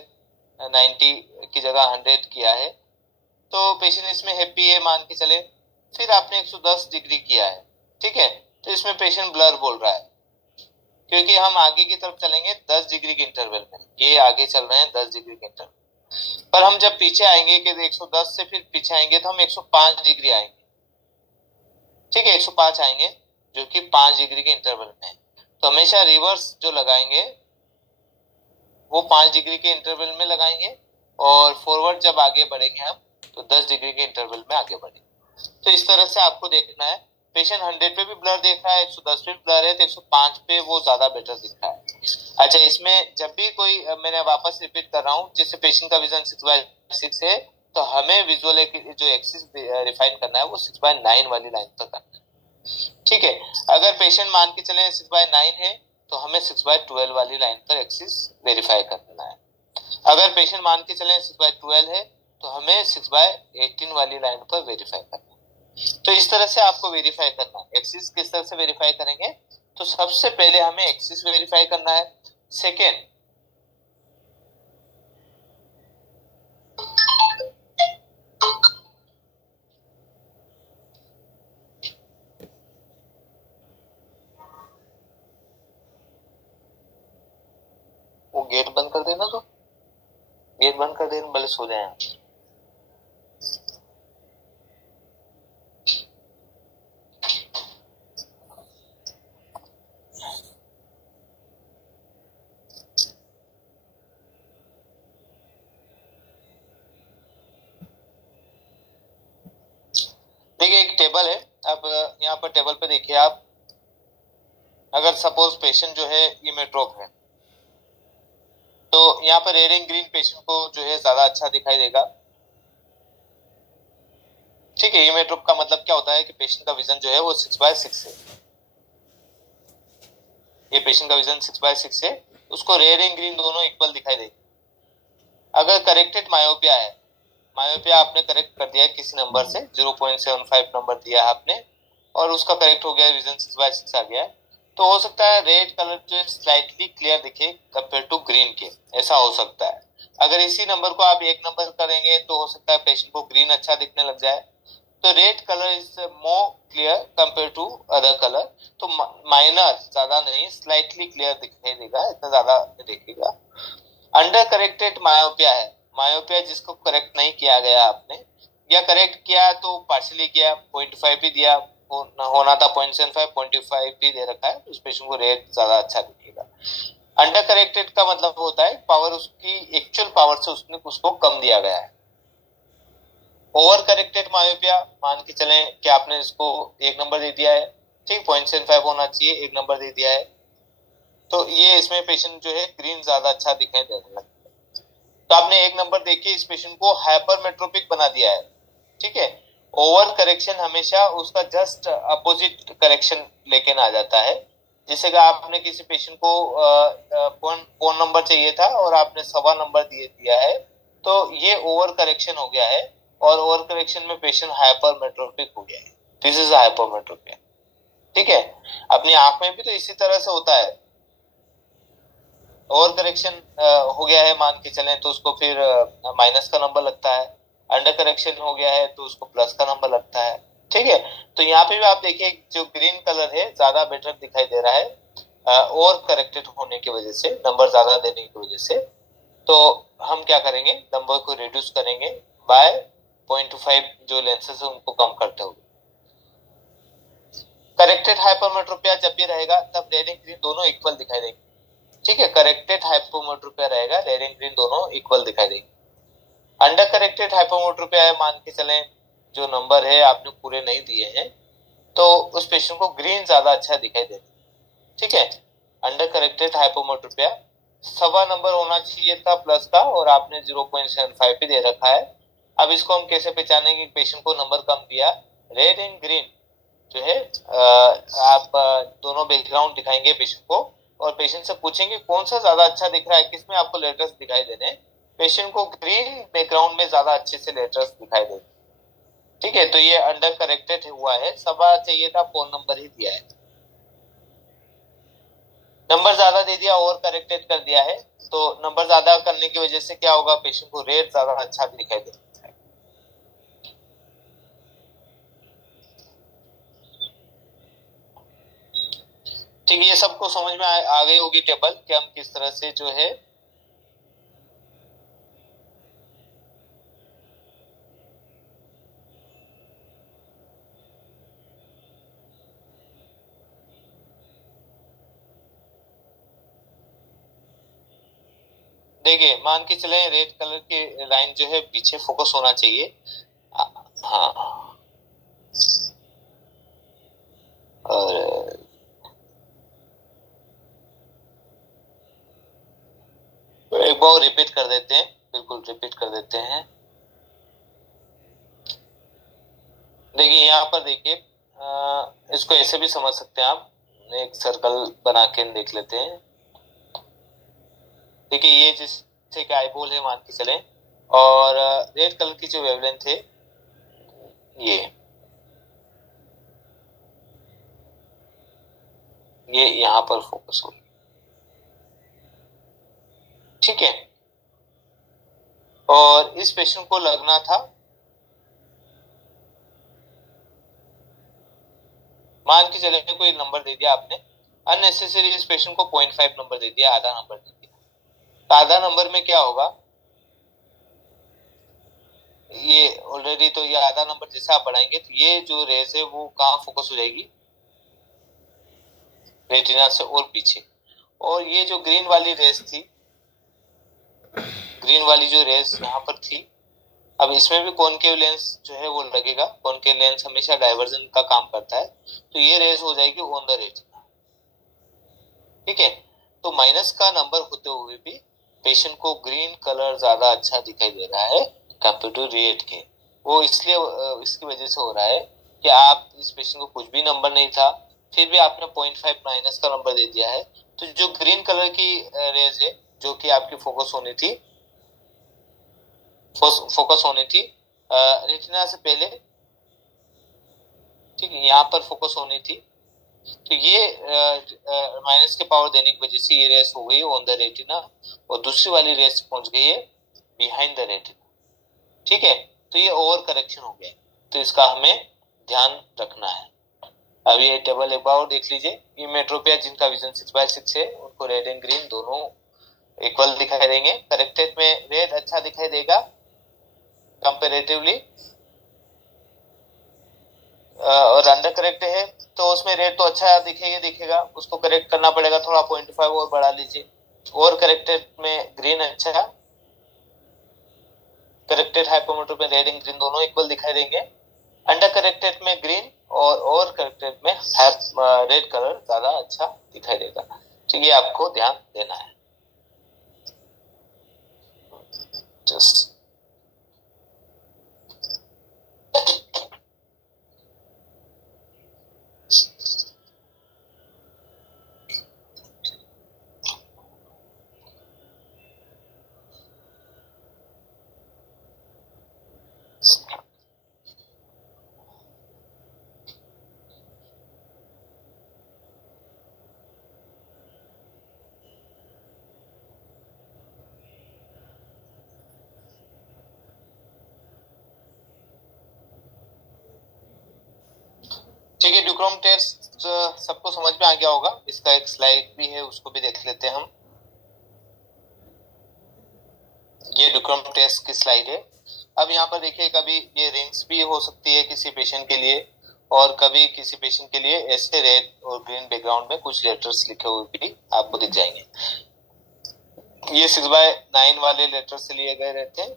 90 की जगह 100 किया है, तो पेशेंट इसमें हैप्पी है मान के चले। फिर आपने 110 डिग्री किया है, ठीक है, तो इसमें पेशेंट ब्लर बोल रहा है, क्योंकि हम आगे की तरफ चलेंगे 10 डिग्री के इंटरवल में, ये आगे चल रहे हैं 10 डिग्री के इंटरवल। पर हम जब पीछे आएंगे कि 110 से फिर पीछे आएंगे तो हम 105 डिग्री आएंगे, ठीक है, 105 आएंगे जो कि 5 डिग्री के इंटरवल में है। तो हमेशा रिवर्स जो लगाएंगे वो 5 डिग्री के इंटरवल में लगाएंगे, और फॉरवर्ड जब आगे बढ़ेंगे हम तो 10 डिग्री के इंटरवल में आगे बढ़ेंगे। तो इस तरह से आपको देखना है। पेशेंट 100 पे भी ब्लर देख रहा है, 110 पे भी ब्लर है, तो 105 पे वो ज्यादा बेटर दिख रहा है। अच्छा, इसमें जब भी कोई, मैंने वापस रिपीट कर रहा हूँ, जैसे पेशेंट का विजन 6/6 है तो हमें विजुअल जो एक्सिस रिफाइन करना है वो 6/9 वाली लाइन पर करना है, ठीक है। अगर पेशेंट मान के चले 6/9 है तो हमें 6/12 वाली लाइन पर एक्सिस वेरीफाई करना है। अगर पेशेंट मान के चले 6/12 है तो हमें 6/18 वाली लाइन पर वेरीफाई करना है। तो इस तरह से आपको वेरीफाई करना है। एक्सिस किस तरह से वेरीफाई करेंगे, तो सबसे पहले हमें एक्सिस वेरीफाई करना है। सेकेंड, वो गेट बंद कर देना, तो गेट बंद कर देना, भले सो जाए। देखिए एक टेबल है, अब यहाँ पर टेबल पे देखिए आप, अगर सपोज पेशेंट जो है इमेट्रोप है तो यहाँ पर रेड एंड ग्रीन पेशेंट को जो है ज्यादा अच्छा दिखाई देगा, ठीक है। इमेट्रोप का मतलब क्या होता है कि पेशेंट का विजन जो है वो 6/6 है, ये पेशेंट का विजन 6/6 है, उसको रेड एंड ग्रीन दोनों इक्वल दिखाई देगी। अगर करेक्टेड मायोपिया है, मायोपिया आपने करेक्ट कर दिया है किसी नंबर से, 0.75 नंबर दिया है आपने और उसका करेक्ट हो गया, विजन 6/6 आ गया है, तो हो सकता है रेड कलर जो है स्लाइटली क्लियर दिखे कंपेयर टू ग्रीन के, ऐसा हो सकता है। अगर इसी नंबर को आप 1 नंबर करेंगे तो हो सकता है पेशेंट को ग्रीन अच्छा दिखने लग जाए। तो red colour is more clear compare to other colour, तो माइनर, ज्यादा नहीं, स्लाइटली क्लियर दिखाई देगा, इतना ज्यादा देखेगा। अंडर करेक्टेड मायोपिया है, मायोपिया जिसको करेक्ट नहीं किया गया आपने, या करेक्ट किया तो पार्शियली किया, 0.5 भी दिया, होना था 0.75, 0.5 भी दे रखा है, उस पेशेंट को रेड ज्यादा अच्छा दिखेगा। अंडर करेक्टेड का मतलब होता है पावर उसकी एक्चुअल पावर से उसको कम दिया गया है। ओवर करेक्टेड मायोपिया, मान के चले कि आपने इसको 1 नंबर दे दिया है, ठीक, 0.75 होना चाहिए, 1 नंबर दे दिया है, तो ये इसमें पेशेंट जो है ग्रीन ज्यादा अच्छा दिखाई देने लगता है। तो आपने 1 नंबर देके इस पेशेंट को हाइपरमेट्रोपिक बना दिया है, ठीक है। ओवर करेक्शन हमेशा उसका जस्ट अपोजिट करेक्शन लेके आ जाता है। जैसे कि आपने किसी पेशेंट को फोन नंबर चाहिए था और आपने 1.25 नंबर दिया है, तो ये ओवर करेक्शन हो गया है, और ओवर करेक्शन में पेशेंट हाइपरमेट्रोपिक हो गया है। दिस इज हाइपरमेट्रोपिक, ठीक है। अपनी आंख में भी तो इसी तरह से होता है, ओवर करेक्शन हो गया है मान के चलें तो उसको फिर माइनस का नंबर लगता है, अंडर करेक्शन हो गया है तो उसको प्लस का नंबर लगता है, ठीक है। तो यहाँ पे भी आप देखिए जो ग्रीन कलर है ज्यादा बेटर दिखाई दे रहा है ओवर करेक्टेड होने की वजह से, नंबर ज्यादा देने की वजह से। तो हम क्या करेंगे, नंबर को रिड्यूस करेंगे बाय 0.5, जो लेंसेज है उनको कम करते हुए। करेक्टेड हाइपरमेट्रोपिया जब भी रहेगा तब रेड एंड ग्रीन दोनों इक्वल दिखाई देंगे, ठीक है। करेक्टेड हाइपोमेट्रोपिया रहेगा, रेड एंड ग्रीन दोनों इक्वल दिखाई देंगे। अंडर करेक्टेड हाइपोमेट्रोपिया है, मान के चलें जो नंबर है आपने पूरे नहीं दिए हैं, तो उस पेशेंट को ग्रीन ज्यादा अच्छा दिखाई देता है। ठीक है, अंडर करेक्टेड हाइपोमेट्रोपिया 1.25 नंबर होना चाहिए था प्लस का, और आपने 0.75 भी दे रखा है। अब इसको हम कैसे पहचानेंगे पेशेंट को नंबर कम दिया? रेड एंड ग्रीन जो है आप दोनों बैकग्राउंड दिखाएंगे पेशेंट को, और पेशेंट से पूछेंगे कौन सा ज्यादा अच्छा दिख रहा है, किसमें आपको लेटर्स दिखाई देने। पेशेंट को ग्रीन बैकग्राउंड में ज्यादा अच्छे से लेटर्स दिखाई देते। ठीक है, तो ये अंडर करेक्टेड हुआ है, 1.25 चाहिए था, 4 नंबर ही दिया है। नंबर ज्यादा दे दिया और करेक्टेड कर दिया है, तो नंबर ज्यादा करने की वजह से क्या होगा, पेशेंट को रेड ज्यादा अच्छा दिखाई देगा। ठीक है, ये सबको समझ में आ गई होगी टेबल कि हम किस तरह से जो है देखिए, मान के चले रेड कलर की लाइन जो है पीछे फोकस होना चाहिए। हाँ, और एक बार रिपीट कर देते हैं, बिल्कुल रिपीट कर देते हैं। देखिए यहाँ पर देखिए, इसको ऐसे भी समझ सकते हैं आप, एक सर्कल बना के देख लेते हैं। देखिए ये जिससे कि आईबॉल है मान के चले, और रेड कलर की जो वेवलेंथ है ये यहाँ पर फोकस हो। ठीक है, और इस पेशेंट को लगना था, मान के चले कोई नंबर दे दिया आपने, अननेसेसरी इस पेशेंट को 0.5 नंबर दे दिया, आधा नंबर दे दिया। तो आधा नंबर में क्या होगा, ये ऑलरेडी तो ये आधा नंबर जैसे आप बढ़ाएंगे तो ये जो रेस है वो कहाँ फोकस हो जाएगी, रेटिना से और पीछे। और ये जो ग्रीन वाली रेस थी, ग्रीन वाली जो रेस यहाँ पर थी, अब इसमें भी कॉनकेव लेंस जो है वो लगेगा। कॉनकेव लेंस हमेशा डाइवर्जन का काम करता है, तो ये रेस हो जाएगी ऑन द रेटिना। ठीक है, तो माइनस का नंबर होते हुए भी पेशेंट को ग्रीन कलर ज्यादा अच्छा दिखाई दे रहा है कंपेयर टू रेड के। वो इसलिए इसकी वजह से हो रहा है कि आप इस पेशेंट को कुछ भी नंबर नहीं था, फिर भी आपने 0.5 माइनस का नंबर दे दिया है। तो जो ग्रीन कलर की रेज है जो कि आपकी फोकस होनी थी रेटिना से पहले, ठीक है, यहाँ पर फोकस होनी थी, तो ये माइनस के पावर देने की वजह से ये रेस हो गई ऑन द रेटिना, और दूसरी वाली रेस पहुंच गई है बिहाइंड द रेटिना। ठीक है, तो ये ओवर करेक्शन हो गया, तो इसका हमें ध्यान रखना है। अब ये टेबल एक बार देख लीजिए, ये मेट्रोपिया जिनका विजन 6/6 है उनको रेड एंड ग्रीन दोनों इक्वल दिखाई देंगे। करेक्टेड में रेड अच्छा दिखाई देगा कंपेरेटिवली, और अंडर करेक्ट है तो उसमें रेट तो अच्छा दिखेगा, उसको करेक्ट करना पड़ेगा, थोड़ा 0.5 और बढ़ा लीजिए। और करेक्टेड में ग्रीन अच्छा, करेक्टेड हाइपोमेट्रोप में रेड एंड ग्रीन दोनों इक्वल दिखाई देंगे। अंडर करेक्टेड में ग्रीन और करेक्टेड में रेड कलर ज्यादा अच्छा दिखाई देगा। तो ये आपको ध्यान देना है। जस्ट ठीक है, ड्यूक्रोम टेस्ट सबको समझ में आ गया होगा। इसका एक स्लाइड भी है, उसको भी देख लेते हैं हम। ये ड्यूक्रोम टेस्ट की स्लाइड है। अब यहाँ पर देखिए, कभी ये रिंग्स भी हो सकती है किसी पेशेंट के लिए, और कभी किसी पेशेंट के लिए ऐसे रेड और ग्रीन बैकग्राउंड में कुछ लेटर्स लिखे हुए भी आपको दिख जाएंगे। ये 6/9 वाले लेटर से लिए गए रहते हैं,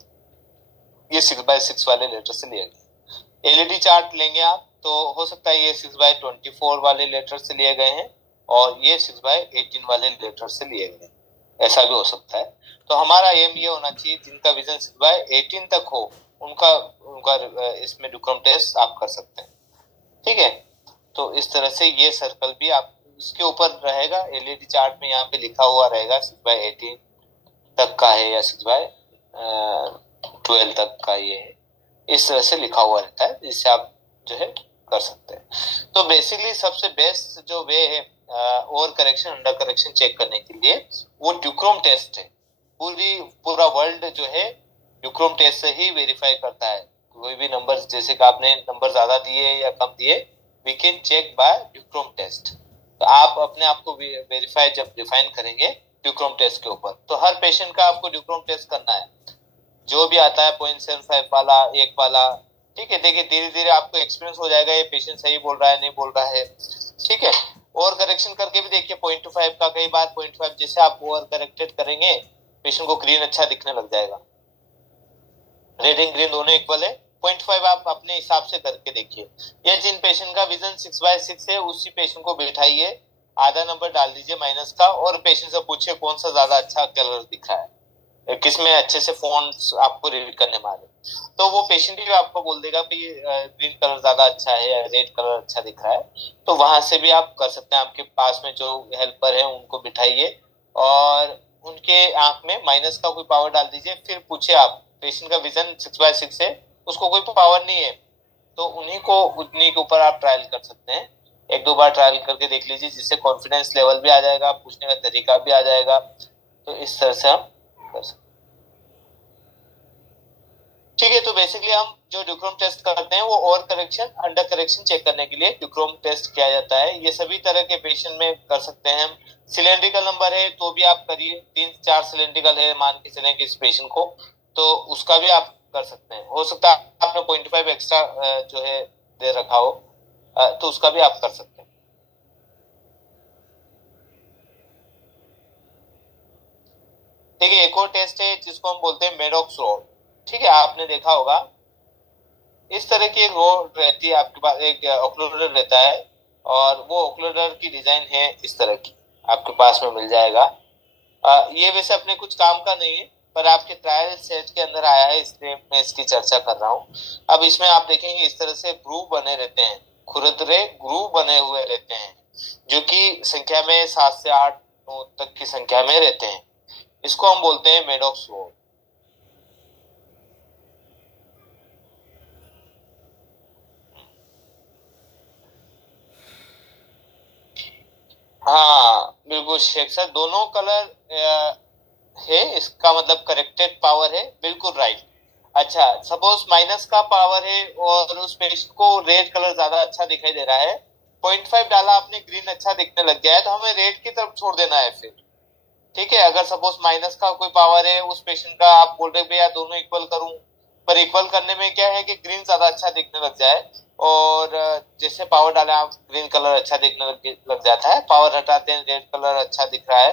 ये 6/6 वाले लेटर से लिए गए। एलईडी चार्ट लेंगे आप, तो हो सकता है ये 6/24 वाले लेटर से लिए गए हैं और ये 6/18 वाले लेटर से लिए गए हैं, ऐसा भी हो सकता है। तो हमारा एम ये होना चाहिए जिनका विजन 6/18 तक हो उनका उनका इसमें ड्यूक्रोम टेस्ट आप कर सकते हैं। ठीक है, तो इस तरह से ये सर्कल भी आप उसके ऊपर रहेगा, एलईडी चार्ट में यहाँ पे लिखा हुआ रहेगा 6/18 तक का है या 6/12 तक का ये है, इस तरह से लिखा हुआ रहता है, जिससे आप जो है कर सकते हैं। तो बेसिकली सबसे बेस्ट जो वे है over correction under correction check करने के लिए वो ड्यूक्रोम टेस्ट है। पूरा वर्ल्ड जो है ड्यूक्रोम टेस्ट से ही वेरीफाई करता है। कोई भी नंबर, जैसे कि आपने नंबर ज्यादा दिए या कम दिए, we can check by duochrome test. तो आप अपने आप को वेरीफाई जब डिफाइन करेंगे ड्यूक्रोम टेस्ट के ऊपर, तो हर पेशेंट का आपको ड्यूक्रोम टेस्ट करना है, जो भी आता है 0.75 वाला, 1 वाला। ठीक है, देखिए धीरे धीरे आपको एक्सपीरियंस हो जाएगा ये पेशेंट सही बोल रहा है नहीं बोल रहा है। ठीक है, ओवर करेक्शन करके भी देखिए 0.25 का, कई बार 0.5 जैसे आप ओवर करेक्टेड करेंगे पेशेंट को ग्रीन अच्छा दिखने लग जाएगा, रेड एंड ग्रीन दोनों इक्वल है। 0.5 आप अपने हिसाब से करके देखिए। या जिन पेशेंट का विजन 6/6 है उसी पेशेंट को बिठाइए, आधा नंबर डाल दीजिए माइनस का और पेशेंट से पूछिए कौन सा ज्यादा अच्छा कलर दिख रहा है, किसमें अच्छे से फॉन्ट्स आपको रीड करने मारे, तो वो पेशेंट भी आपको बोल देगा कि ग्रीन कलर ज्यादा अच्छा है या रेड कलर अच्छा दिख रहा है। तो वहां से भी आप कर सकते हैं, आपके पास में जो हेल्पर है उनको बिठाइए और उनके आंख में माइनस का कोई पावर डाल दीजिए, फिर पूछे आप पेशेंट का विजन 6/6 है, उसको कोई पावर नहीं है, तो उन्हीं के ऊपर आप ट्रायल कर सकते हैं। 1-2 बार ट्रायल करके देख लीजिए, जिससे कॉन्फिडेंस लेवल भी आ जाएगा, पूछने का तरीका भी आ जाएगा। तो इस तरह से हम कर सकते हैं। ठीक है, तो बेसिकली हम जो ड्यूक्रोम टेस्ट करते हैं वो over correction under correction check करने के लिए ड्यूक्रोम टेस्ट किया जाता है। ये सभी तरह के पेशेंट में कर सकते हैं हम। सिलेंड्रिकल नंबर है तो भी आप करिए, 3-4 सिलेंड्रिकल है मान के चलें कि इस पेशेंट को, तो उसका भी आप कर सकते हैं। हो सकता है आपने 0.5 एक्स्ट्रा जो है दे रखा हो, तो उसका भी आप कर सकते हैं। ठीक है, एक और टेस्ट है जिसको हम बोलते हैं मेडॉक्स रोड। ठीक है, आपने देखा होगा इस तरह की एक रोड रहती है आपके पास, एक ऑक्लूडर रहता है और वो ऑक्लूडर की डिजाइन है इस तरह की, आपके पास में मिल जाएगा। ये वैसे अपने कुछ काम का नहीं है पर आपके ट्रायल सेट के अंदर आया है, इसलिए मैं इसकी चर्चा कर रहा हूँ। अब इसमें आप देखेंगे इस तरह से ग्रूव बने रहते हैं, खुरदरे ग्रूव बने हुए रहते हैं, जो कि संख्या में 7 से 8 9 तक की संख्या में रहते हैं। इसको हम बोलते हैं मेडॉक्स रोड। हाँ बिल्कुल शेख सर, दोनों कलर है, इसका मतलब करेक्टेड पावर है, बिल्कुल राइट। अच्छा, सपोज माइनस का पावर है और उस पेशेंट को रेड कलर ज्यादा अच्छा दिखाई दे रहा है, 0.5 डाला आपने, ग्रीन अच्छा दिखने लग गया है, तो हमें रेड की तरफ छोड़ देना है फिर। ठीक है, अगर सपोज माइनस का कोई पावर है उस पेशेंट का, आप बोल रहे भैया दोनों इक्वल करूं, पर इक्वल करने में क्या है कि ग्रीन ज्यादा अच्छा दिखने लग जाए, और जैसे पावर डाले आप ग्रीन कलर अच्छा दिखने लग जाता है, पावर हटाते हैं रेड कलर अच्छा दिख रहा है,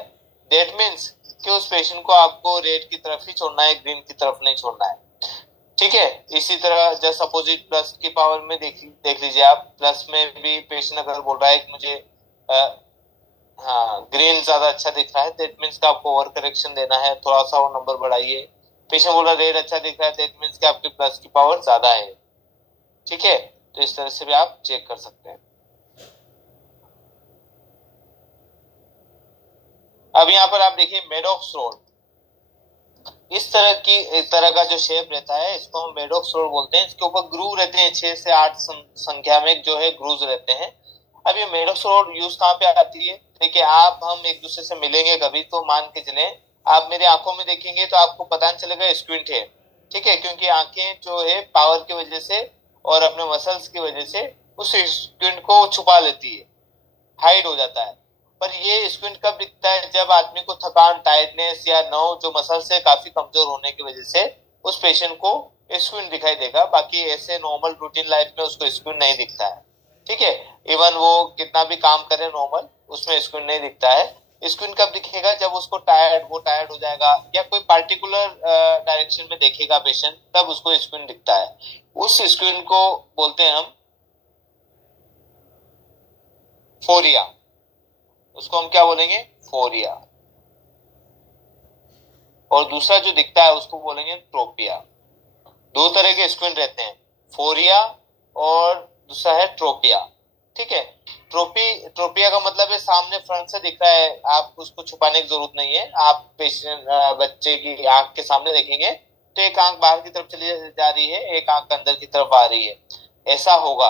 दैट मीन्स कि उस पेशेंट को आपको रेड की तरफ ही छोड़ना है, ग्रीन की तरफ नहीं छोड़ना है। ठीक है, इसी तरह जस्ट अपोजिट प्लस की पावर में देख लीजिए आप, प्लस में भी पेशेंट अगर बोल रहा है कि मुझे हाँ ग्रीन ज्यादा अच्छा दिख रहा है, दैट मीन्स का आपको ओवर करेक्शन देना है, थोड़ा सा वो नंबर बढ़ाइए। पेशेंट बोल रहा है रेड अच्छा दिख रहा है, दैट मीन्स कि आपकी प्लस की पावर ज्यादा है। ठीक है, तो इस तरह से भी आप चेक कर सकते हैं। अब यहाँ पर आप देखिए मेडॉक्स रोड, इस तरह का जो शेप रहता है इसको हम मेडॉक्स रोड बोलते हैं। इसके ऊपर ग्रूव रहते हैं, 6 से 8 संख्या में जो है ग्रूव रहते हैं। अब ये मेडॉक्स रोड यूज कहाँ पे आती है? देखिए, आप हम एक दूसरे से मिलेंगे कभी तो मान के चले आप मेरी आंखों में देखेंगे तो आपको पता नहीं चलेगा स्क्विंट है। ठीक है, क्योंकि आंखें जो है पावर की वजह से और अपने मसल्स की वजह से उस स्क्विंट को छुपा लेती है, हाइड हो जाता है। पर ये स्क्विंट कब दिखता है? जब आदमी को थकान, टायर्डनेस या नर्व जो मसल से काफी कमजोर होने की वजह से उस पेशेंट को स्क्विंट दिखाई देगा, बाकी ऐसे नॉर्मल रूटीन लाइफ में उसको स्क्विंट नहीं दिखता है। ठीक है, इवन वो कितना भी काम करे नॉर्मल, उसमें स्क्विंट नहीं दिखता है। स्क्विंट कब दिखेगा? जब उसको टायर्ड हो जाएगा या कोई पार्टिकुलर डायरेक्शन में देखेगा पेशेंट, तब उसको स्क्विंट दिखता है। उस स्क्विंट को बोलते हैं हम फोरिया, उसको हम क्या बोलेंगे, फोरिया। और दूसरा जो दिखता है उसको बोलेंगे ट्रोपिया। दो तरह के स्क्विंट रहते हैं, फोरिया और दूसरा है ट्रोपिया। ठीक है, ट्रोपिया का मतलब है सामने फ्रंट से दिख रहा है, आप उसको छुपाने की जरूरत नहीं है। आप पेशेंट बच्चे की आंख के सामने देखेंगे तो एक आंख बाहर की तरफ चली जा रही है, एक आंख अंदर की तरफ आ रही है, ऐसा होगा।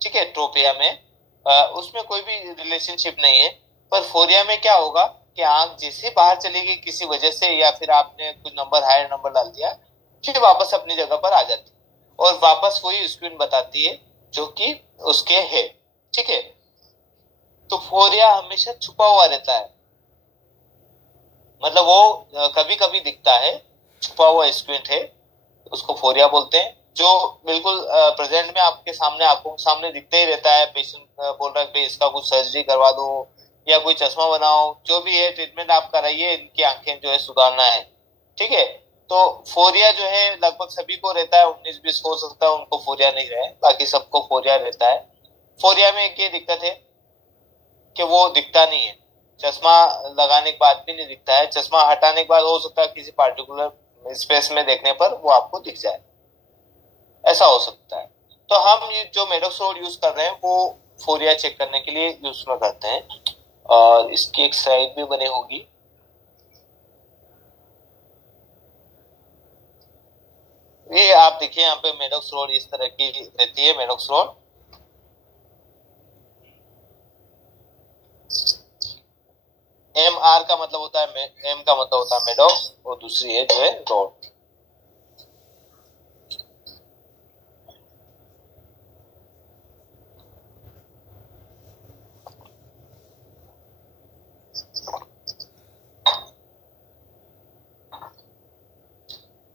ठीक है, ट्रोपिया में उसमें कोई भी रिलेशनशिप नहीं है। पर फोरिया में क्या होगा कि आंख जैसे बाहर चली गई किसी वजह से, या फिर आपने कुछ नंबर हायर नंबर डाल दिया, फिर वापस अपनी जगह पर आ जाती है और वापस वही स्क्रीन बताती है जो कि उसके है। ठीक है, तो फोरिया हमेशा छुपा हुआ रहता है, मतलब वो कभी कभी दिखता है, छुपा हुआ स्क्विंट है, उसको फोरिया बोलते हैं। जो बिल्कुल प्रेजेंट में आपके सामने, आंखों के सामने दिखता ही रहता है। पेशेंट बोल रहा है भाई इसका कुछ सर्जरी करवा दो या कोई चश्मा बनाओ, जो भी है ट्रीटमेंट आप कराइए, इनकी आंखें जो है सुधारना है। ठीक है, तो फोरिया जो है लगभग सभी को रहता है, 19-20 हो सकता है उनको फोरिया नहीं रहे, बाकी सबको फोरिया रहता है। फोरिया में एक ये दिक्कत है कि वो दिखता नहीं है, चश्मा लगाने के बाद भी नहीं दिखता है, चश्मा हटाने के बाद हो सकता है किसी पार्टिकुलर स्पेस में देखने पर वो आपको दिख जाए, ऐसा हो सकता है। तो हम ये जो मेडोक्सोड यूज कर रहे हैं वो फोरिया चेक करने के लिए यूज में करते हैं, और इसकी एक स्लाइड भी बनी होगी। ये आप देखिए यहाँ पे मेडोक्सोड इस तरह की रहती है, मेडोक्सोड। MR का मतलब होता है, M का मतलब होता है मेडोक्स, और दूसरी है जो है रोड।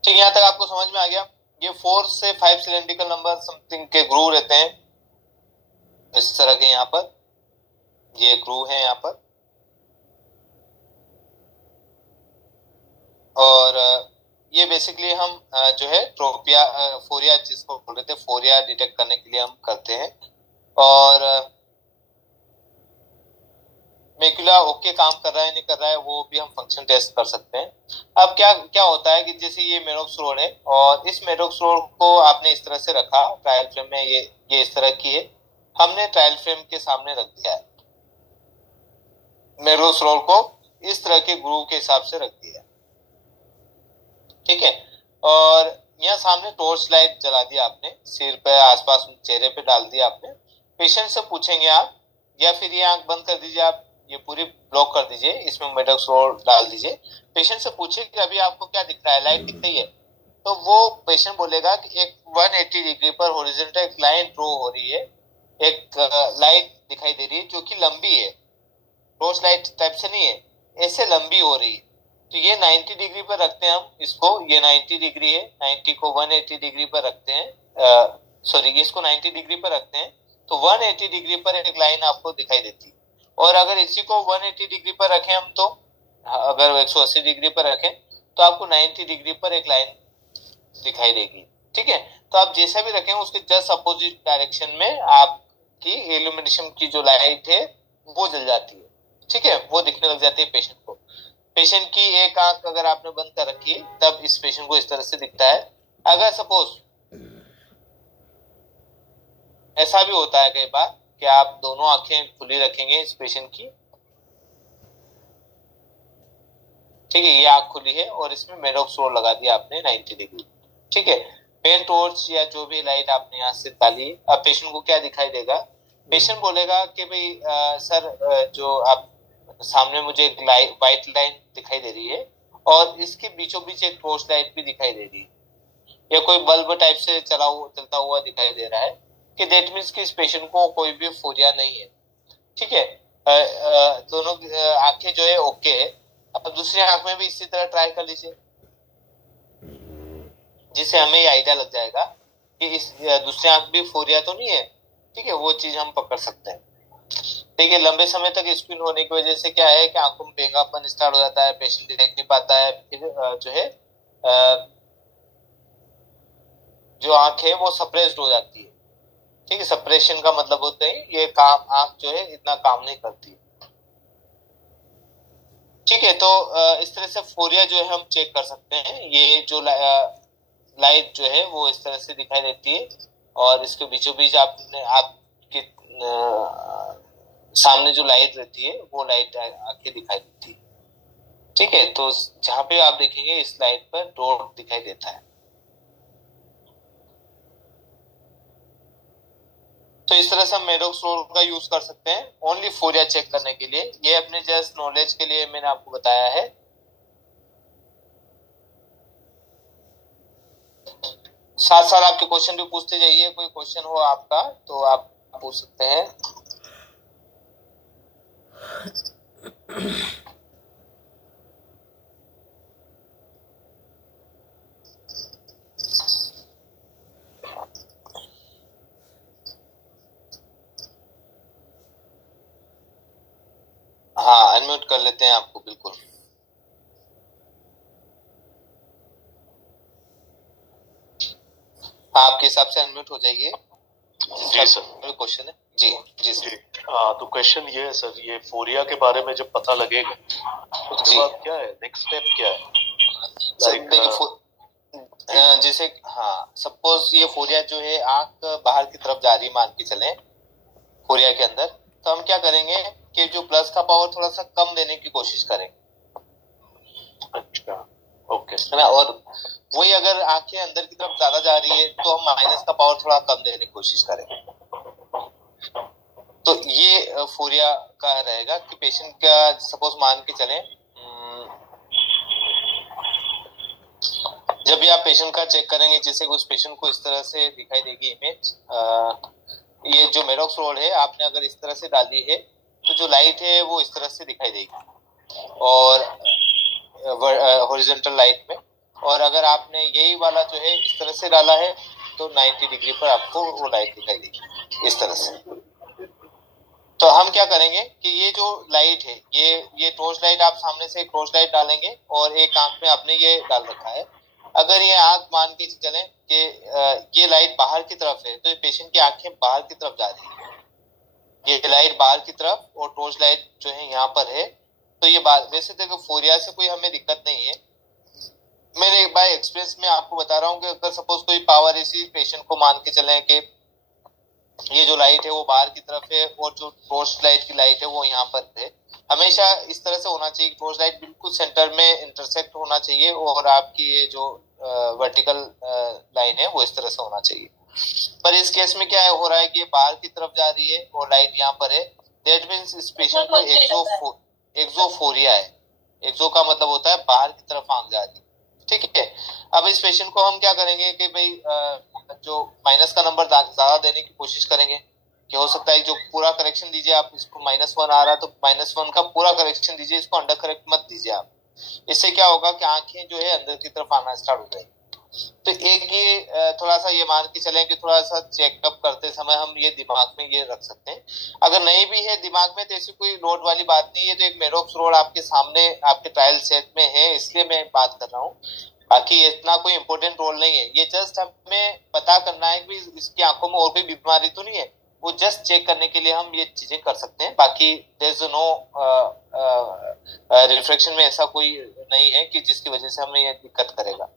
ठीक है, यहाँ तक आपको समझ में आ गया। ये 4 से 5 सिलेंड्रिकल नंबर समथिंग के ग्रूव रहते हैं इस तरह के, यहाँ पर ये ग्रूव है यहाँ पर। और ये बेसिकली हम जो है ट्रोपिया फोरिया जिसको बोल रहे थे, फोरिया डिटेक्ट करने के लिए हम करते हैं। और मेकुला ओके काम कर रहा है नहीं कर रहा है वो भी हम फंक्शन टेस्ट कर सकते हैं। अब क्या क्या होता है कि जैसे ये मेडोक्स रोड है, और इस मेडोक्स रोड को आपने इस तरह से रखा ट्रायल फ्रेम में, ये इस तरह की है, हमने ट्रायल फ्रेम के सामने रख दिया है, मेडोक्स रोड को इस तरह के ग्रूव के हिसाब से रख दिया। ठीक है, और यहाँ सामने टॉर्च लाइट जला दिया आपने, सिर पे आसपास चेहरे पे डाल दिया आपने। पेशेंट से पूछेंगे आप, या फिर ये आंख बंद कर दीजिए आप, ये पूरी ब्लॉक कर दीजिए, इसमें मेडोक्स रोड डाल दीजिए। पेशेंट से पूछे कि अभी आपको क्या दिख रहा है, लाइट दिख रही है? तो वो पेशेंट बोलेगा कि एक 180 डिग्री पर हॉरिजॉन्टल एक लाइन ड्रॉ हो रही है, एक लाइट दिखाई दे रही है जो कि लंबी है, टॉर्च लाइट टाइप से नहीं है, ऐसे लंबी हो रही है। तो ये 90 डिग्री पर रखते हैं हम इसको, ये 90 डिग्री है, 90 को 180 डिग्री पर रखते हैं, सॉरी इसको 90 डिग्री पर रखते हैं, तो 180 डिग्री पर एक लाइन आपको दिखाई देती है। और अगर इसी को 180 डिग्री पर रखें हम, तो अगर 180 डिग्री पर रखें तो आपको 90 डिग्री पर एक लाइन दिखाई देगी। ठीक है, तो आप जैसा भी रखें उसके जस्ट अपोजिट डायरेक्शन में आपकी इल्यूमिनेशन की जो लाइट है वो जल जाती है। ठीक है, वो दिखने लग जाती है पेशेंट को। पेशेंट की एक आंख अगर आपने बंद कर रखी है तब इस पेशेंट को इस तरह से दिखता है। अगर सपोज ऐसा भी होता है कई बार कि आप दोनों आंखें खुली रखेंगे इस पेशेंट की, ठीक है, ये आंख खुली है और इसमें मेडोक्स रोड लगा दिया आपने 90 डिग्री। ठीक है, पेन टॉर्च या जो भी लाइट आपने यहाँ से डाली, अब पेशेंट को क्या दिखाई देगा? पेशेंट बोलेगा कि भाई सर जो आप सामने मुझे एक व्हाइट लाइन दिखाई दे रही है और इसके बीचों बीच एक टॉर्च लाइट भी दिखाई दे रही है, या कोई बल्ब टाइप से चलता हुआ दिखाई दे रहा है, कि दैट मीन्स कि इस पेशेंट को कोई भी फोरिया नहीं है। ठीक है, दोनों आंखें जो है ओके है। अब दूसरी आंख में भी इसी तरह ट्राई कर लीजिए, जिससे हमें ये आइडिया लग जाएगा कि इस दूसरी आंख भी फोरिया तो नहीं है। ठीक है, वो चीज हम पकड़ सकते हैं। देखिए, लंबे समय तक स्क्रीन होने की वजह से क्या है कि आंखों में बेंगापन स्टार्ट हो जाता है, पेशेंट देख नहीं पाता है, फिर जो है जो आंख है वो सप्रेस्ड हो जाती है। ठीक है, सप्रेशन का मतलब होता है ये काम, आंख जो है इतना काम नहीं करती। ठीक है, तो इस तरह से फोरिया जो है हम चेक कर सकते हैं। ये जो लाइट जो है वो इस तरह से दिखाई देती है, और इसके बीचों बीच आपके सामने जो लाइट रहती है वो लाइट आके दिखाई देती है। ठीक है, तो जहां पे आप देखेंगे इस लाइट पर डॉट दिखाई देता है। तो इस तरह से हम मेडोक्स रोल का यूज कर सकते हैं ओनली फोरिया चेक करने के लिए। ये अपने जस्ट नॉलेज के लिए मैंने आपको बताया है। साथ साथ आपके क्वेश्चन भी पूछते जाइए, कोई क्वेश्चन हो आपका तो आप पूछ सकते हैं। हाँ, अनम्यूट कर लेते हैं आपको, बिल्कुल। हाँ, आपके हिसाब से अनम्यूट हो जाइए। जी सर, क्वेश्चन है जी। जी सर। तो क्वेश्चन ये है सर, ये फोरिया के बारे में जब पता लगेगा उसके बाद क्या है, नेक्स्ट स्टेप क्या है? जैसे हाँ, सपोज ये फोरिया जो है आंख बाहर की तरफ जा रही मान के चले फोरिया के अंदर, तो हम क्या करेंगे कि जो प्लस का पावर थोड़ा सा कम देने की कोशिश करेंगे। अच्छा, ओके, है ना। और वही अगर आंखें अंदर की तरफ ज्यादा जा रही है तो हम माइनस का पावर थोड़ा कम देने की कोशिश करेंगे। तो ये फोरिया का रहेगा कि पेशेंट का सपोज मान के चले, जब भी आप पेशेंट का चेक करेंगे, जैसे उस पेशेंट को इस तरह से दिखाई देगी इमेज, ये जो मेडोक्स रोड है आपने अगर इस तरह से डाली है तो जो लाइट है वो इस तरह से दिखाई देगी, और हॉरिजॉन्टल लाइट में। और अगर आपने यही वाला जो है इस तरह से डाला है तो 90 डिग्री पर आपको वो लाइट दिखाई देगी इस तरह से। तो हम क्या करेंगे कि ये जो लाइट है, ये टॉर्च लाइट, आप सामने से एक टॉर्च लाइट डालेंगे और एक आंख में आपने ये डाल रखा है। अगर ये आंख मान के चले कि ये लाइट बाहर की तरफ है तो ये पेशेंट की आंखें बाहर की तरफ जा रही है, ये लाइट बाहर की तरफ, और टॉर्च लाइट जो है यहाँ पर है। तो ये बात वैसे देखो फोरिया से कोई हमें दिक्कत नहीं है। मेरे बाय एक्सपीरियंस में आपको बता रहा हूँ कि अगर सपोज कोई पावर ऐसी पेशेंट को मान के चले कि ये जो लाइट है वो बाहर की तरफ है और जो टॉर्च लाइट की लाइट है वो यहाँ पर है, हमेशा इस तरह से होना चाहिए। टॉर्च लाइट बिल्कुल सेंटर में इंटरसेक्ट होना चाहिए और आपकी ये जो वर्टिकल लाइन है वो इस तरह से होना चाहिए। पर इस केस में क्या हो रहा है कि ये बाहर की तरफ जा रही है और लाइट यहाँ पर है। दैट मीन्स इस पेशेंट को एक्सोफोरिया है। एक्सो का मतलब होता है बाहर की तरफ आंख जा रही है। ठीक है, अब इस पेशेंट को हम क्या करेंगे कि भाई जो माइनस का नंबर ज्यादा देने की कोशिश करेंगे कि हो सकता है जो पूरा करेक्शन दीजिए आप इसको, -1 आ रहा तो -1 का पूरा करेक्शन दीजिए, इसको अंडर करेक्ट मत दीजिए आप। इससे क्या होगा कि आंखें जो है अंदर की तरफ आना स्टार्ट हो जाएगी। तो एक ये थोड़ा सा ये मान के चलें कि थोड़ा सा चेकअप करते समय हम ये दिमाग में ये रख सकते हैं। अगर नहीं भी है दिमाग में तो ऐसी कोई लोड वाली बात नहीं है। तो एक मेडोक्स रोड आपके सामने आपके ट्रायल सेट में है, इसलिए मैं बात कर रहा हूँ। बाकी इतना कोई इम्पोर्टेंट रोल नहीं है। ये जस्ट हमें पता करना है कि इसकी आंखों में और कोई बीमारी तो नहीं है, वो जस्ट चेक करने के लिए हम ये चीजें कर सकते हैं। बाकी देयर इज नो रिफ्लेक्शन में ऐसा कोई नहीं है कि जिसकी वजह से हमें ये दिक्कत करेगा।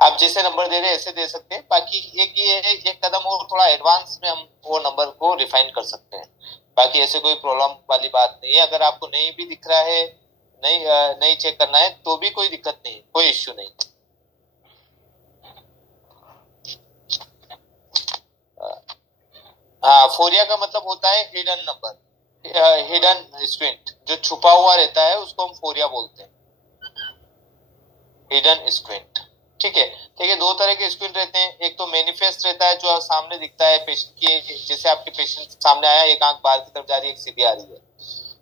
आप जैसे नंबर दे रहे हैं ऐसे दे सकते हैं। बाकी एक ये है, एक कदम और थोड़ा एडवांस में हम वो नंबर को रिफाइन कर सकते हैं। बाकी ऐसे कोई प्रॉब्लम वाली बात नहीं है। अगर आपको नहीं भी दिख रहा है, नहीं चेक करना है तो भी कोई दिक्कत नहीं, कोई इश्यू नहीं। हाँ, फोरिया का मतलब होता है हिडन नंबर, हिडन स्क्विंट, जो छुपा हुआ रहता है उसको हम फोरिया बोलते हैं, हिडन स्क्विंट। ठीक है, देखिए दो तरह के स्क्विंट रहते हैं। एक तो मैनिफेस्ट रहता है जो सामने दिखता है पेशेंट की, जैसे आपके पेशेंट सामने आया, एक आंख बाहर की तरफ जा रही है, एक सीधी आ रही है।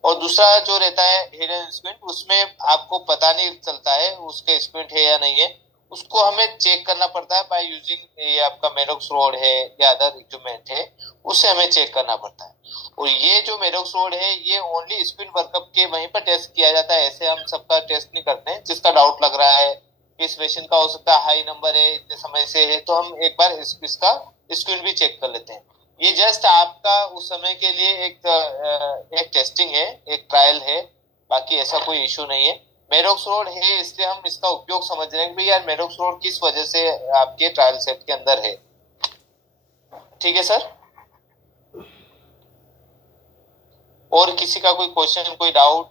और दूसरा जो रहता है हिडन स्क्विंट, उसमें आपको पता नहीं चलता है उसके स्क्विंट है या नहीं है, उसको हमें चेक करना पड़ता है बाय यूजिंग, ये आपका मेडोक्स रोड है या अदर इक्विपमेंट है, उससे हमें चेक करना पड़ता है। और ये जो मेडोक्स रोड है ये ओनली स्क्विंट वर्कअप के वहीं पर टेस्ट किया जाता है, ऐसे हम सबका टेस्ट नहीं करते हैं। जिसका डाउट लग रहा है इस पेशेंट का हो सकता है हाई नंबर है, इतने समय से है, तो हम एक बार इसका स्क्विंट भी चेक कर लेते हैं। ये जस्ट आपका उस समय के लिए एक टेस्टिंग है, एक ट्रायल है, बाकी ऐसा कोई इशू नहीं है। मेडॉक्स रोड है इसलिए हम इसका उपयोग समझ रहे हैं कि भाई यार मेडॉक्स रोड किस वजह से आपके ट्रायल सेट के अंदर है। ठीक है सर, और किसी का कोई क्वेश्चन, कोई डाउट?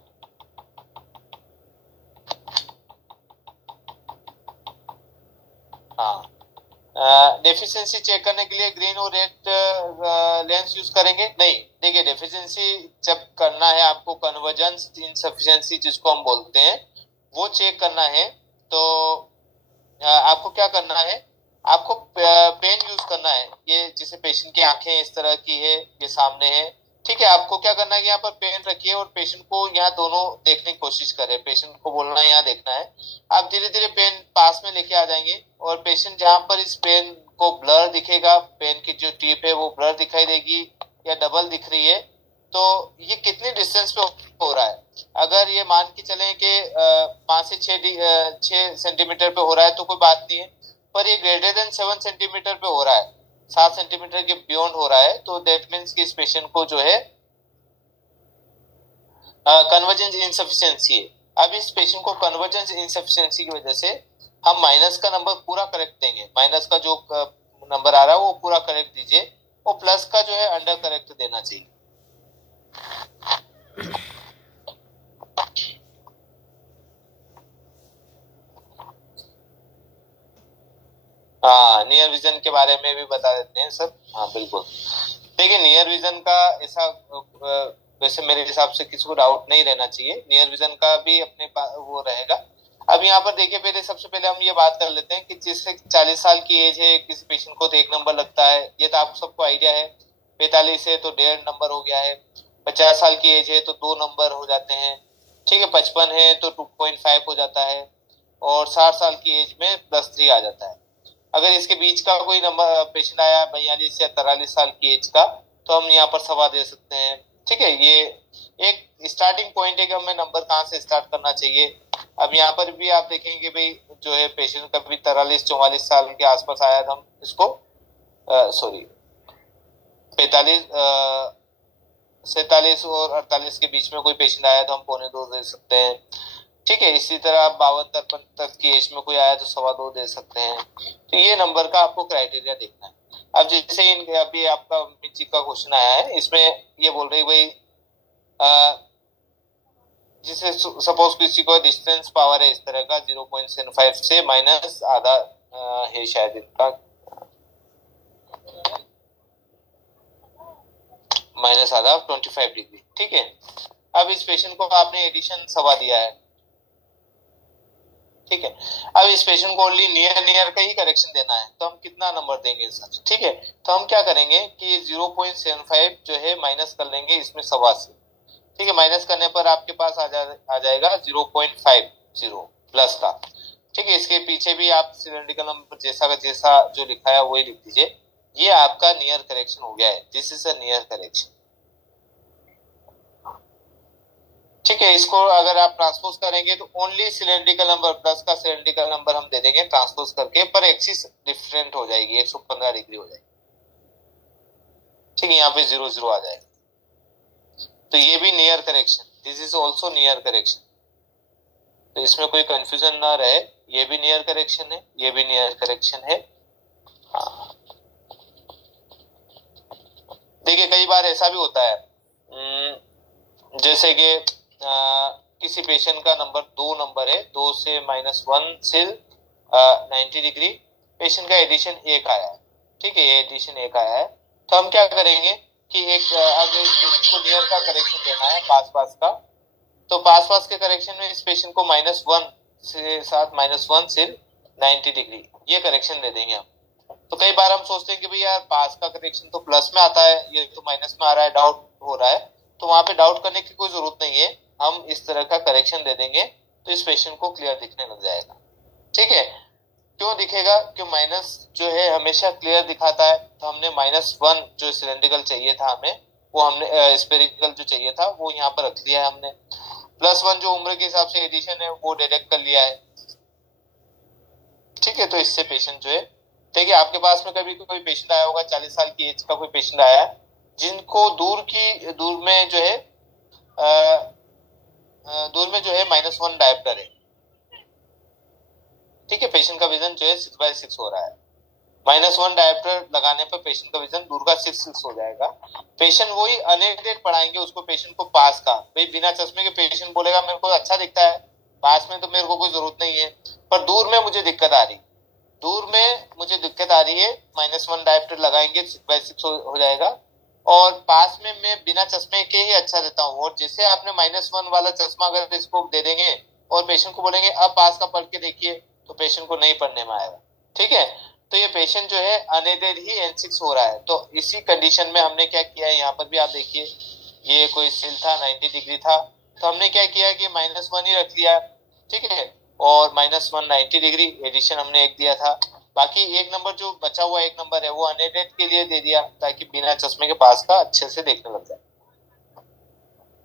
हाँ, डेफिशिएंसी चेक करने के लिए ग्रीन और रेड लेंस यूज करेंगे? नहीं, देखिए डेफिशिएंसी जब करना है आपको, कन्वर्जेंस इनसफिशिएंसी जिसको हम बोलते हैं, वो चेक करना है तो आपको क्या करना है, आपको पेन यूज करना है। ये जैसे पेशेंट की आंखें इस तरह की है, ये सामने है, ठीक है, आपको क्या करना है, यहाँ पर पेन रखिए और पेशेंट को यहाँ दोनों देखने की कोशिश करें। पेशेंट को बोलना है यहाँ देखना है, आप धीरे धीरे पेन पास में लेके आ जाएंगे और पेशेंट जहां पर इस पेन को ब्लर दिखेगा, पेन की जो टिप है वो ब्लर दिखाई देगी या डबल दिख रही है, तो ये कितनी डिस्टेंस पे हो रहा है। अगर ये मान के चलें कि 5 से 6 सेंटीमीटर पे हो रहा है तो कोई बात नहीं है, पर ये ग्रेटर देन 7 सेंटीमीटर पे हो रहा है, 7 सेंटीमीटर के बियॉन्ड हो रहा है, तो दैट मीन्स कि इस पेशेंट को जो है कन्वर्जेंस इनसफिशिएंसी है। अब इस पेशेंट को कन्वर्जेंस इनसफिशिएंसी की वजह से हम माइनस का नंबर पूरा करेक्ट देंगे, माइनस का जो नंबर आ रहा है वो पूरा करेक्ट दीजिए, और प्लस का जो है अंडर करेक्ट देना चाहिए। हाँ, नियर विजन के बारे में भी बता देते हैं सर। हाँ बिल्कुल, देखिए नियर विजन का ऐसा वैसे मेरे हिसाब से किसी को डाउट नहीं रहना चाहिए, नियर विजन का भी अपने वो रहेगा। अब यहाँ पर देखिए, पहले सबसे पहले हम ये बात कर लेते हैं कि जिससे 40 साल की एज है किसी पेशेंट को तो 1 नंबर लगता है, ये तो आप सबको आइडिया है। 45 है तो 1.5 नंबर हो गया है, 50 साल की एज है तो 2 नंबर हो जाते हैं, ठीक है, 55 है तो 2.5 हो जाता है, और 60 साल की एज में +3 आ जाता है। अगर इसके बीच का कोई नंबर पेशेंट आया 42 या 43 साल की एज का, तो हम यहाँ पर सवा दे सकते हैं। ठीक है, ये एक स्टार्टिंग पॉइंट है कि हमें नंबर कहाँ से स्टार्ट करना चाहिए। अब यहाँ पर भी आप देखेंगे भाई जो है पेशेंट कभी 43-44 साल के आसपास आया था, हम इसको 47 और 48 के बीच में कोई पेशेंट आया तो हम 2.25 दे सकते हैं। ठीक है, इसी तरह 52-53 तक की एज में कोई आया तो 2.25 दे सकते हैं। तो ये नंबर का आपको क्राइटेरिया देखना है। अब जैसे अभी आपका मिची का क्वेश्चन आया है, इसमें ये बोल रही भाई जिसे सपोज किसी को डिस्टेंस पावर है इस तरह का 0.75 से माइनस आधा है शायद इनका, माइनस आधा 25 डिग्री। ठीक है, अब इस पेशेंट को आपने एडिशन सवा दिया है। ठीक है, अब इस पेशेंट को ओनली नियर का ही करेक्शन देना है, तो हम कितना नंबर देंगे सर? ठीक है, तो हम क्या करेंगे कि 0.75 जो है माइनस कर लेंगे इसमें सवा से। ठीक है, माइनस करने पर आपके पास आ जाएगा 0.50 प्लस का। ठीक है, इसके पीछे भी आप सिलेंड्रिकल नंबर जैसा का जैसा जो लिखा है वही लिख दीजिए। ये आपका नियर करेक्शन हो गया है, this is a near correction. ठीक है, इसको अगर आप ट्रांसपोज करेंगे तो ओनली सिलेंड्रिकल नंबर प्लस का सिलेंड्रिकल नंबर हम दे देंगे ट्रांसपोज करके, पर एक्सिस डिफरेंट हो जाएगी, 115 डिग्री हो जाएगी। ठीक है, यहाँ पे 0 आ जाएगा, तो ये भी near correction, this is also near correction, तो इसमें कोई कंफ्यूजन ना रहे, ये भी नियर करेक्शन है, ये भी नियर करेक्शन है। हाँ, देखिए कई बार ऐसा भी होता है जैसे कि किसी पेशेंट का नंबर 2 नंबर है, 2 से -1 से 90 डिग्री, पेशेंट का एडिशन 1 आया है। ठीक है, ये एडिशन 1 आया है, तो हम क्या करेंगे कि एक अगर इस पेशेंट को नियर का करेक्शन देना है पास का, तो पास के करेक्शन में इस पेशेंट को -1 से साथ -1 से 90 डिग्री ये करेक्शन दे देंगे हम। तो कई बार हम सोचते हैं कि भाई यार पास का करेक्शन तो प्लस में आता है, ये तो माइनस में आ रहा है, डाउट हो रहा है, तो वहां पे डाउट करने की कोई जरूरत नहीं है, हम इस तरह का करेक्शन दे देंगे तो इस पेशेंट को क्लियर दिखने लग जाएगा। ठीक है, क्यों दिखेगा? क्यों माइनस जो है हमेशा क्लियर दिखाता है, तो हमने -1 जो सिलेंड्रिकल चाहिए था हमें, वो हमने स्पेरिकल जो चाहिए था वो यहाँ पर रख लिया है हमने, +1 जो उम्र के हिसाब से एडिशन है वो डायरेक्ट कर लिया है। ठीक है, तो इससे पेशेंट जो है ठीक है, आपके पास में कभी कोई पेशेंट आया होगा, 40 साल की एज का कोई पेशेंट आया है, जिनको दूर में जो है -1 डायप्टर है। ठीक है, पेशेंट का विजन जो है 6/6 हो रहा है। -1 डायप्टर लगाने पर पेशेंट का विजन दूर का 6/6 हो जाएगा। पेशेंट वही अनएडेड पढ़ाएंगे उसको, पेशेंट को पास का, भाई बिना चश्मे के पेशेंट बोलेगा मेरे को अच्छा दिखता है, पास में तो मेरे को कोई जरूरत नहीं है, पर दूर में मुझे दिक्कत आ रही है, -1 डायप्टर लगाएंगे 6/6 हो जाएगा, और पास में मैं बिना चश्मे के ही अच्छा देता हूँ। और जैसे आपने -1 वाला चश्मा अगर इसको दे देंगे और पेशेंट को बोलेंगे अब पास का पढ़ के देखिए, तो पेशेंट को नहीं पढ़ने में आएगा। ठीक है, तो ये पेशेंट जो है अनएडेड ही N6 हो रहा है। तो इसी कंडीशन में हमने क्या किया है, यहाँ पर भी आप देखिए, ये कोई सेल था 90 डिग्री था, तो हमने क्या किया कि -1 ही रख लिया। ठीक है, और -1 90 डिग्री एडिशन हमने एक दिया था, बाकी एक नंबर जो बचा हुआ एक नंबर है वो अनएडेड के लिए दे दिया, ताकि बिना चश्मे के पास का अच्छे से देखने लग जाए,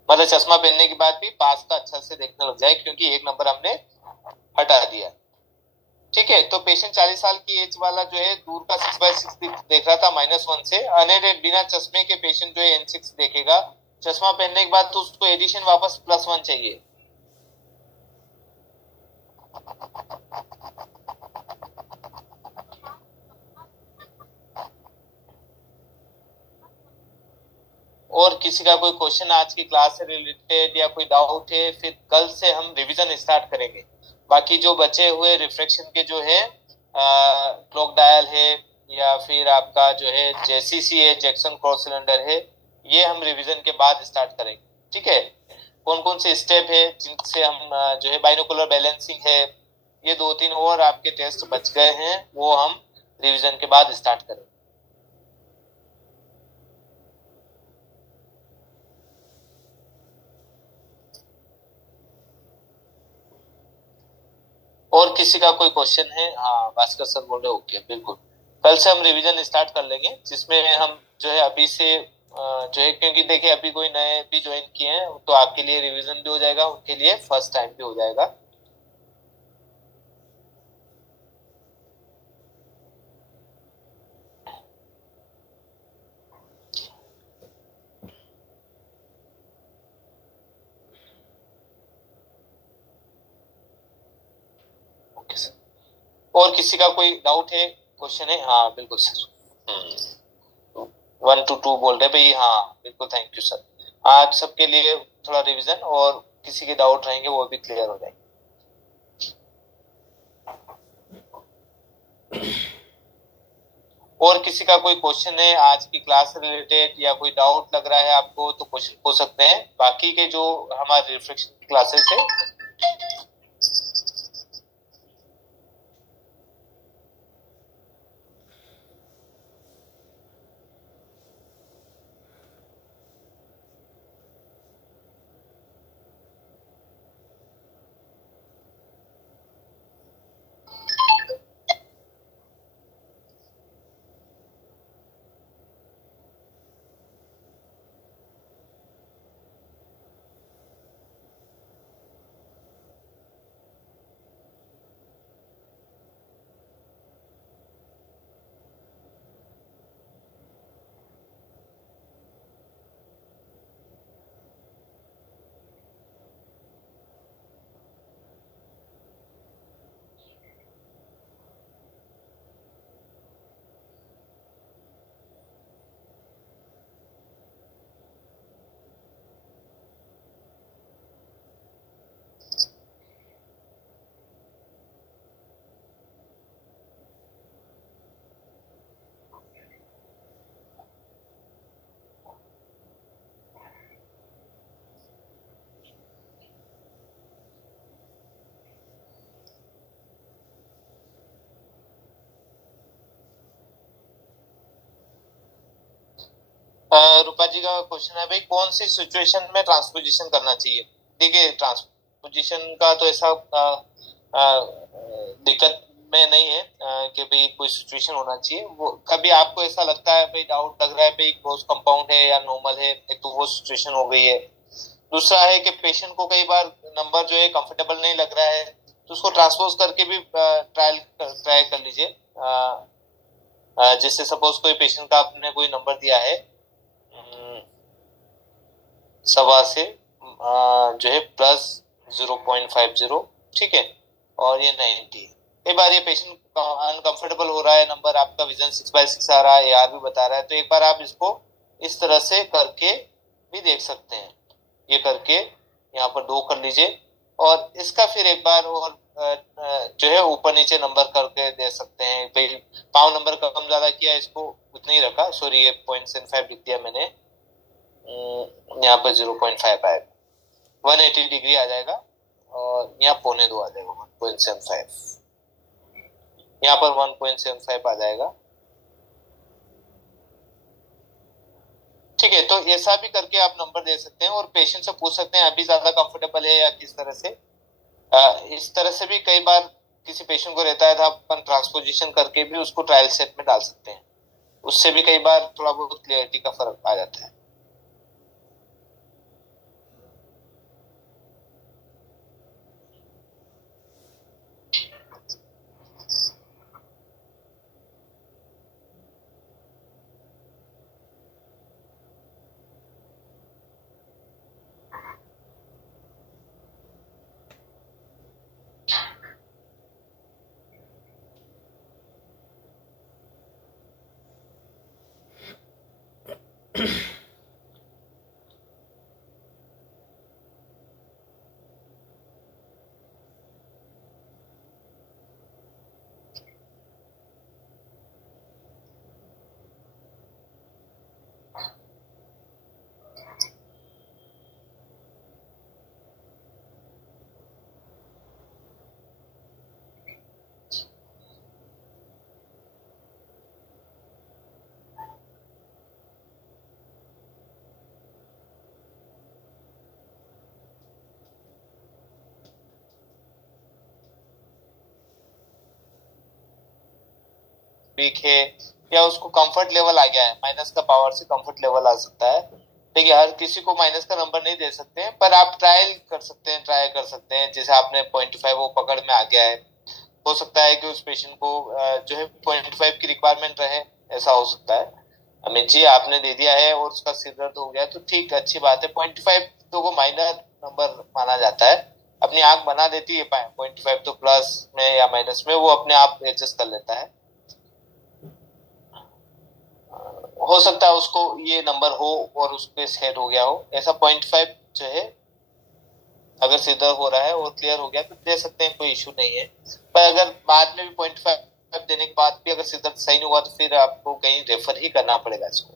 मतलब चश्मा पहनने के बाद भी पास का अच्छा से देखने लग जाए, क्योंकि एक नंबर हमने हटा दिया। ठीक है, तो पेशेंट 40 साल की एज वाला जो है दूर का 6/6 देख रहा था -1 से, अनएडेड बिना चश्मे के पेशेंट जो है N6 देखेगा, चश्मा पहनने के बाद तो उसको एडिशन वापस +1 चाहिए। और किसी का कोई क्वेश्चन आज की क्लास से रिलेटेड या कोई डाउट है, फिर कल से हम रिवीजन स्टार्ट करेंगे। बाकी जो बचे हुए रिफ्रैक्शन के जो है क्लॉक डायल है, या फिर आपका जो है JCC है, जैक्सन क्रॉस सिलेंडर है, ये हम रिवीजन के बाद स्टार्ट करेंगे। ठीक है, कौन कौन से स्टेप है जिनसे हम जो है बाइनोकुलर बैलेंसिंग है, ये 2-3 और आपके टेस्ट बच गए हैं, वो हम रिवीजन के बाद स्टार्ट करेंगे। और किसी का कोई क्वेश्चन है? हाँ, भास्कर सर बोल रहे, ओके बिल्कुल, कल से हम रिवीजन स्टार्ट कर लेंगे, जिसमें हम जो है अभी से जो है, क्योंकि देखिए अभी कोई नए भी ज्वाइन किए हैं, तो आपके लिए रिवीजन भी हो जाएगा, उनके लिए फर्स्ट टाइम भी हो जाएगा। ओके सर, और किसी का कोई डाउट है, क्वेश्चन है? हाँ बिल्कुल सर, 1 to 2 बोल रहे भाई, हाँ बिल्कुल, थैंक यू सर। आज सबके लिए थोड़ा रिवीजन, और किसी के डाउट रहेंगे वो भी क्लियर हो जाएंगे। और किसी का कोई क्वेश्चन है आज की क्लास से रिलेटेड, या कोई डाउट लग रहा है आपको, तो क्वेश्चन पूछ सकते हैं। बाकी के जो हमारे रिफ्लेक्शन की क्लासेस है, रूपा जी का क्वेश्चन है भाई, कौन सी सिचुएशन में ट्रांसपोजिशन करना चाहिए? देखिए, ट्रांसपोजिशन का तो ऐसा दिक्कत में नहीं है कि भाई कोई सिचुएशन होना चाहिए। वो कभी आपको ऐसा लगता है भाई, डाउट लग रहा है भाई क्रॉस कंपाउंड है या नॉर्मल है, एक तो वो सिचुएशन हो गई है। दूसरा है कि पेशेंट को कई बार नंबर जो है कंफर्टेबल नहीं लग रहा है, तो उसको ट्रांसपोज करके भी ट्राई कर लीजिए। जिससे सपोज कोई पेशेंट का आपने कोई नंबर दिया है 1.25 से जो है +0.50, ठीक है, और ये 90। कई बार ये पेशेंट अनकंफर्टेबल हो रहा है, नंबर आपका विजन 6/6 आ रहा है, AR भी बता रहा है, तो एक बार आप इसको इस तरह से करके भी देख सकते हैं। ये करके यहाँ पर 2 कर लीजिए और इसका फिर एक बार और जो है ऊपर नीचे नंबर करके दे सकते हैं। भाई पाव नंबर का कम ज्यादा किया, इसको उतना ही रखा, सॉरी ये 0.75 लिख दिया मैंने, यहाँ पर 0.5 आएगा, 180 डिग्री आ जाएगा और यहाँ 1.25 आ जाएगा, 1.75, यहाँ पर 1.75 आ जाएगा, ठीक है। तो ऐसा भी करके आप नंबर दे सकते हैं और पेशेंट से पूछ सकते हैं अभी ज्यादा कंफर्टेबल है या किस तरह से। इस तरह से भी कई बार किसी पेशेंट को रहता है तो अपन ट्रांसपोजिशन करके भी उसको ट्रायल सेट में डाल सकते हैं, उससे भी कई बार थोड़ा बहुत क्लियरिटी का फर्क आ जाता है। वीक है या उसको कंफर्ट लेवल आ गया है, माइनस का पावर से कंफर्ट लेवल आ सकता है। देखिए हर किसी को माइनस का नंबर नहीं दे सकते हैं, पर आप ट्रायल कर सकते हैं, ट्राई कर सकते हैं। जैसे आपने 0.5 वो पकड़ में आ गया है, हो सकता है कि उस पेशेंट को जो है 0.5 की रिक्वायरमेंट रहे, ऐसा हो सकता है। अमित जी आपने दे दिया है और उसका सिर दर्द हो गया तो ठीक, अच्छी बात है। 0.5 तो वो माइनर नंबर माना जाता है, अपनी आंख बना देती है। 0.5 तो प्लस में या माइनस में वो अपने आप एडजस्ट कर लेता है। हो सकता है उसको ये नंबर हो और उस पे सेट हो गया हो, ऐसा 0.5 जो है अगर सीधा हो रहा है और क्लियर हो गया तो दे सकते हैं, कोई इशू नहीं है। पर अगर बाद में भी 0.5 देने के बाद भी अगर सीधा सही नहीं हुआ तो फिर आपको कहीं रेफर ही करना पड़ेगा इसको।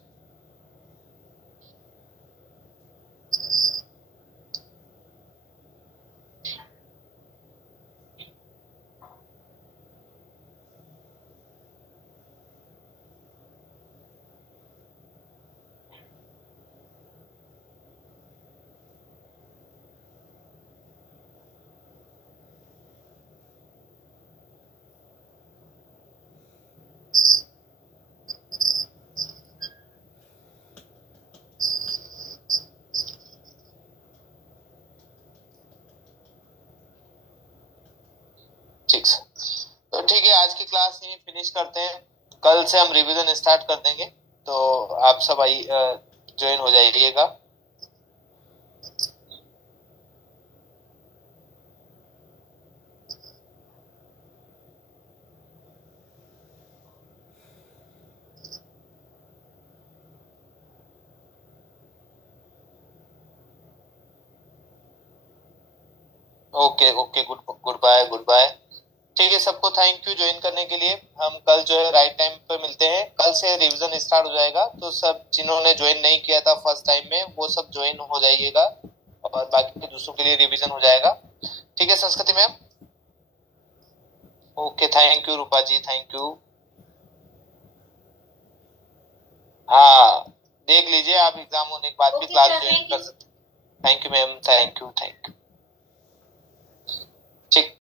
ठीक सर, तो ठीक है, आज की क्लास यहीं फिनिश करते हैं। कल से हम रिवीजन स्टार्ट कर देंगे, तो आप सब आई ज्वाइन हो जाइएगा। Okay okay, good goodbye, goodbye. ठीक है, सबको थैंक यू ज्वाइन करने के लिए। हम कल जो है राइट टाइम पे मिलते हैं। कल से रिवीजन स्टार्ट हो जाएगा, तो सब जिन्होंने ज्वाइन नहीं किया था फर्स्ट टाइम में वो सब ज्वाइन हो जाइएगा और बाकी के दूसरों के लिए रिवीजन हो जाएगा। ठीक है Sanskriti ma'am. Okay, thank you Rupa ji, thank you. हाँ, देख लीजिए आप, एग्जाम होने के बाद भी क्लास ज्वाइन कर सकते। Thank you ma'am, thank you, thank you. ठीक।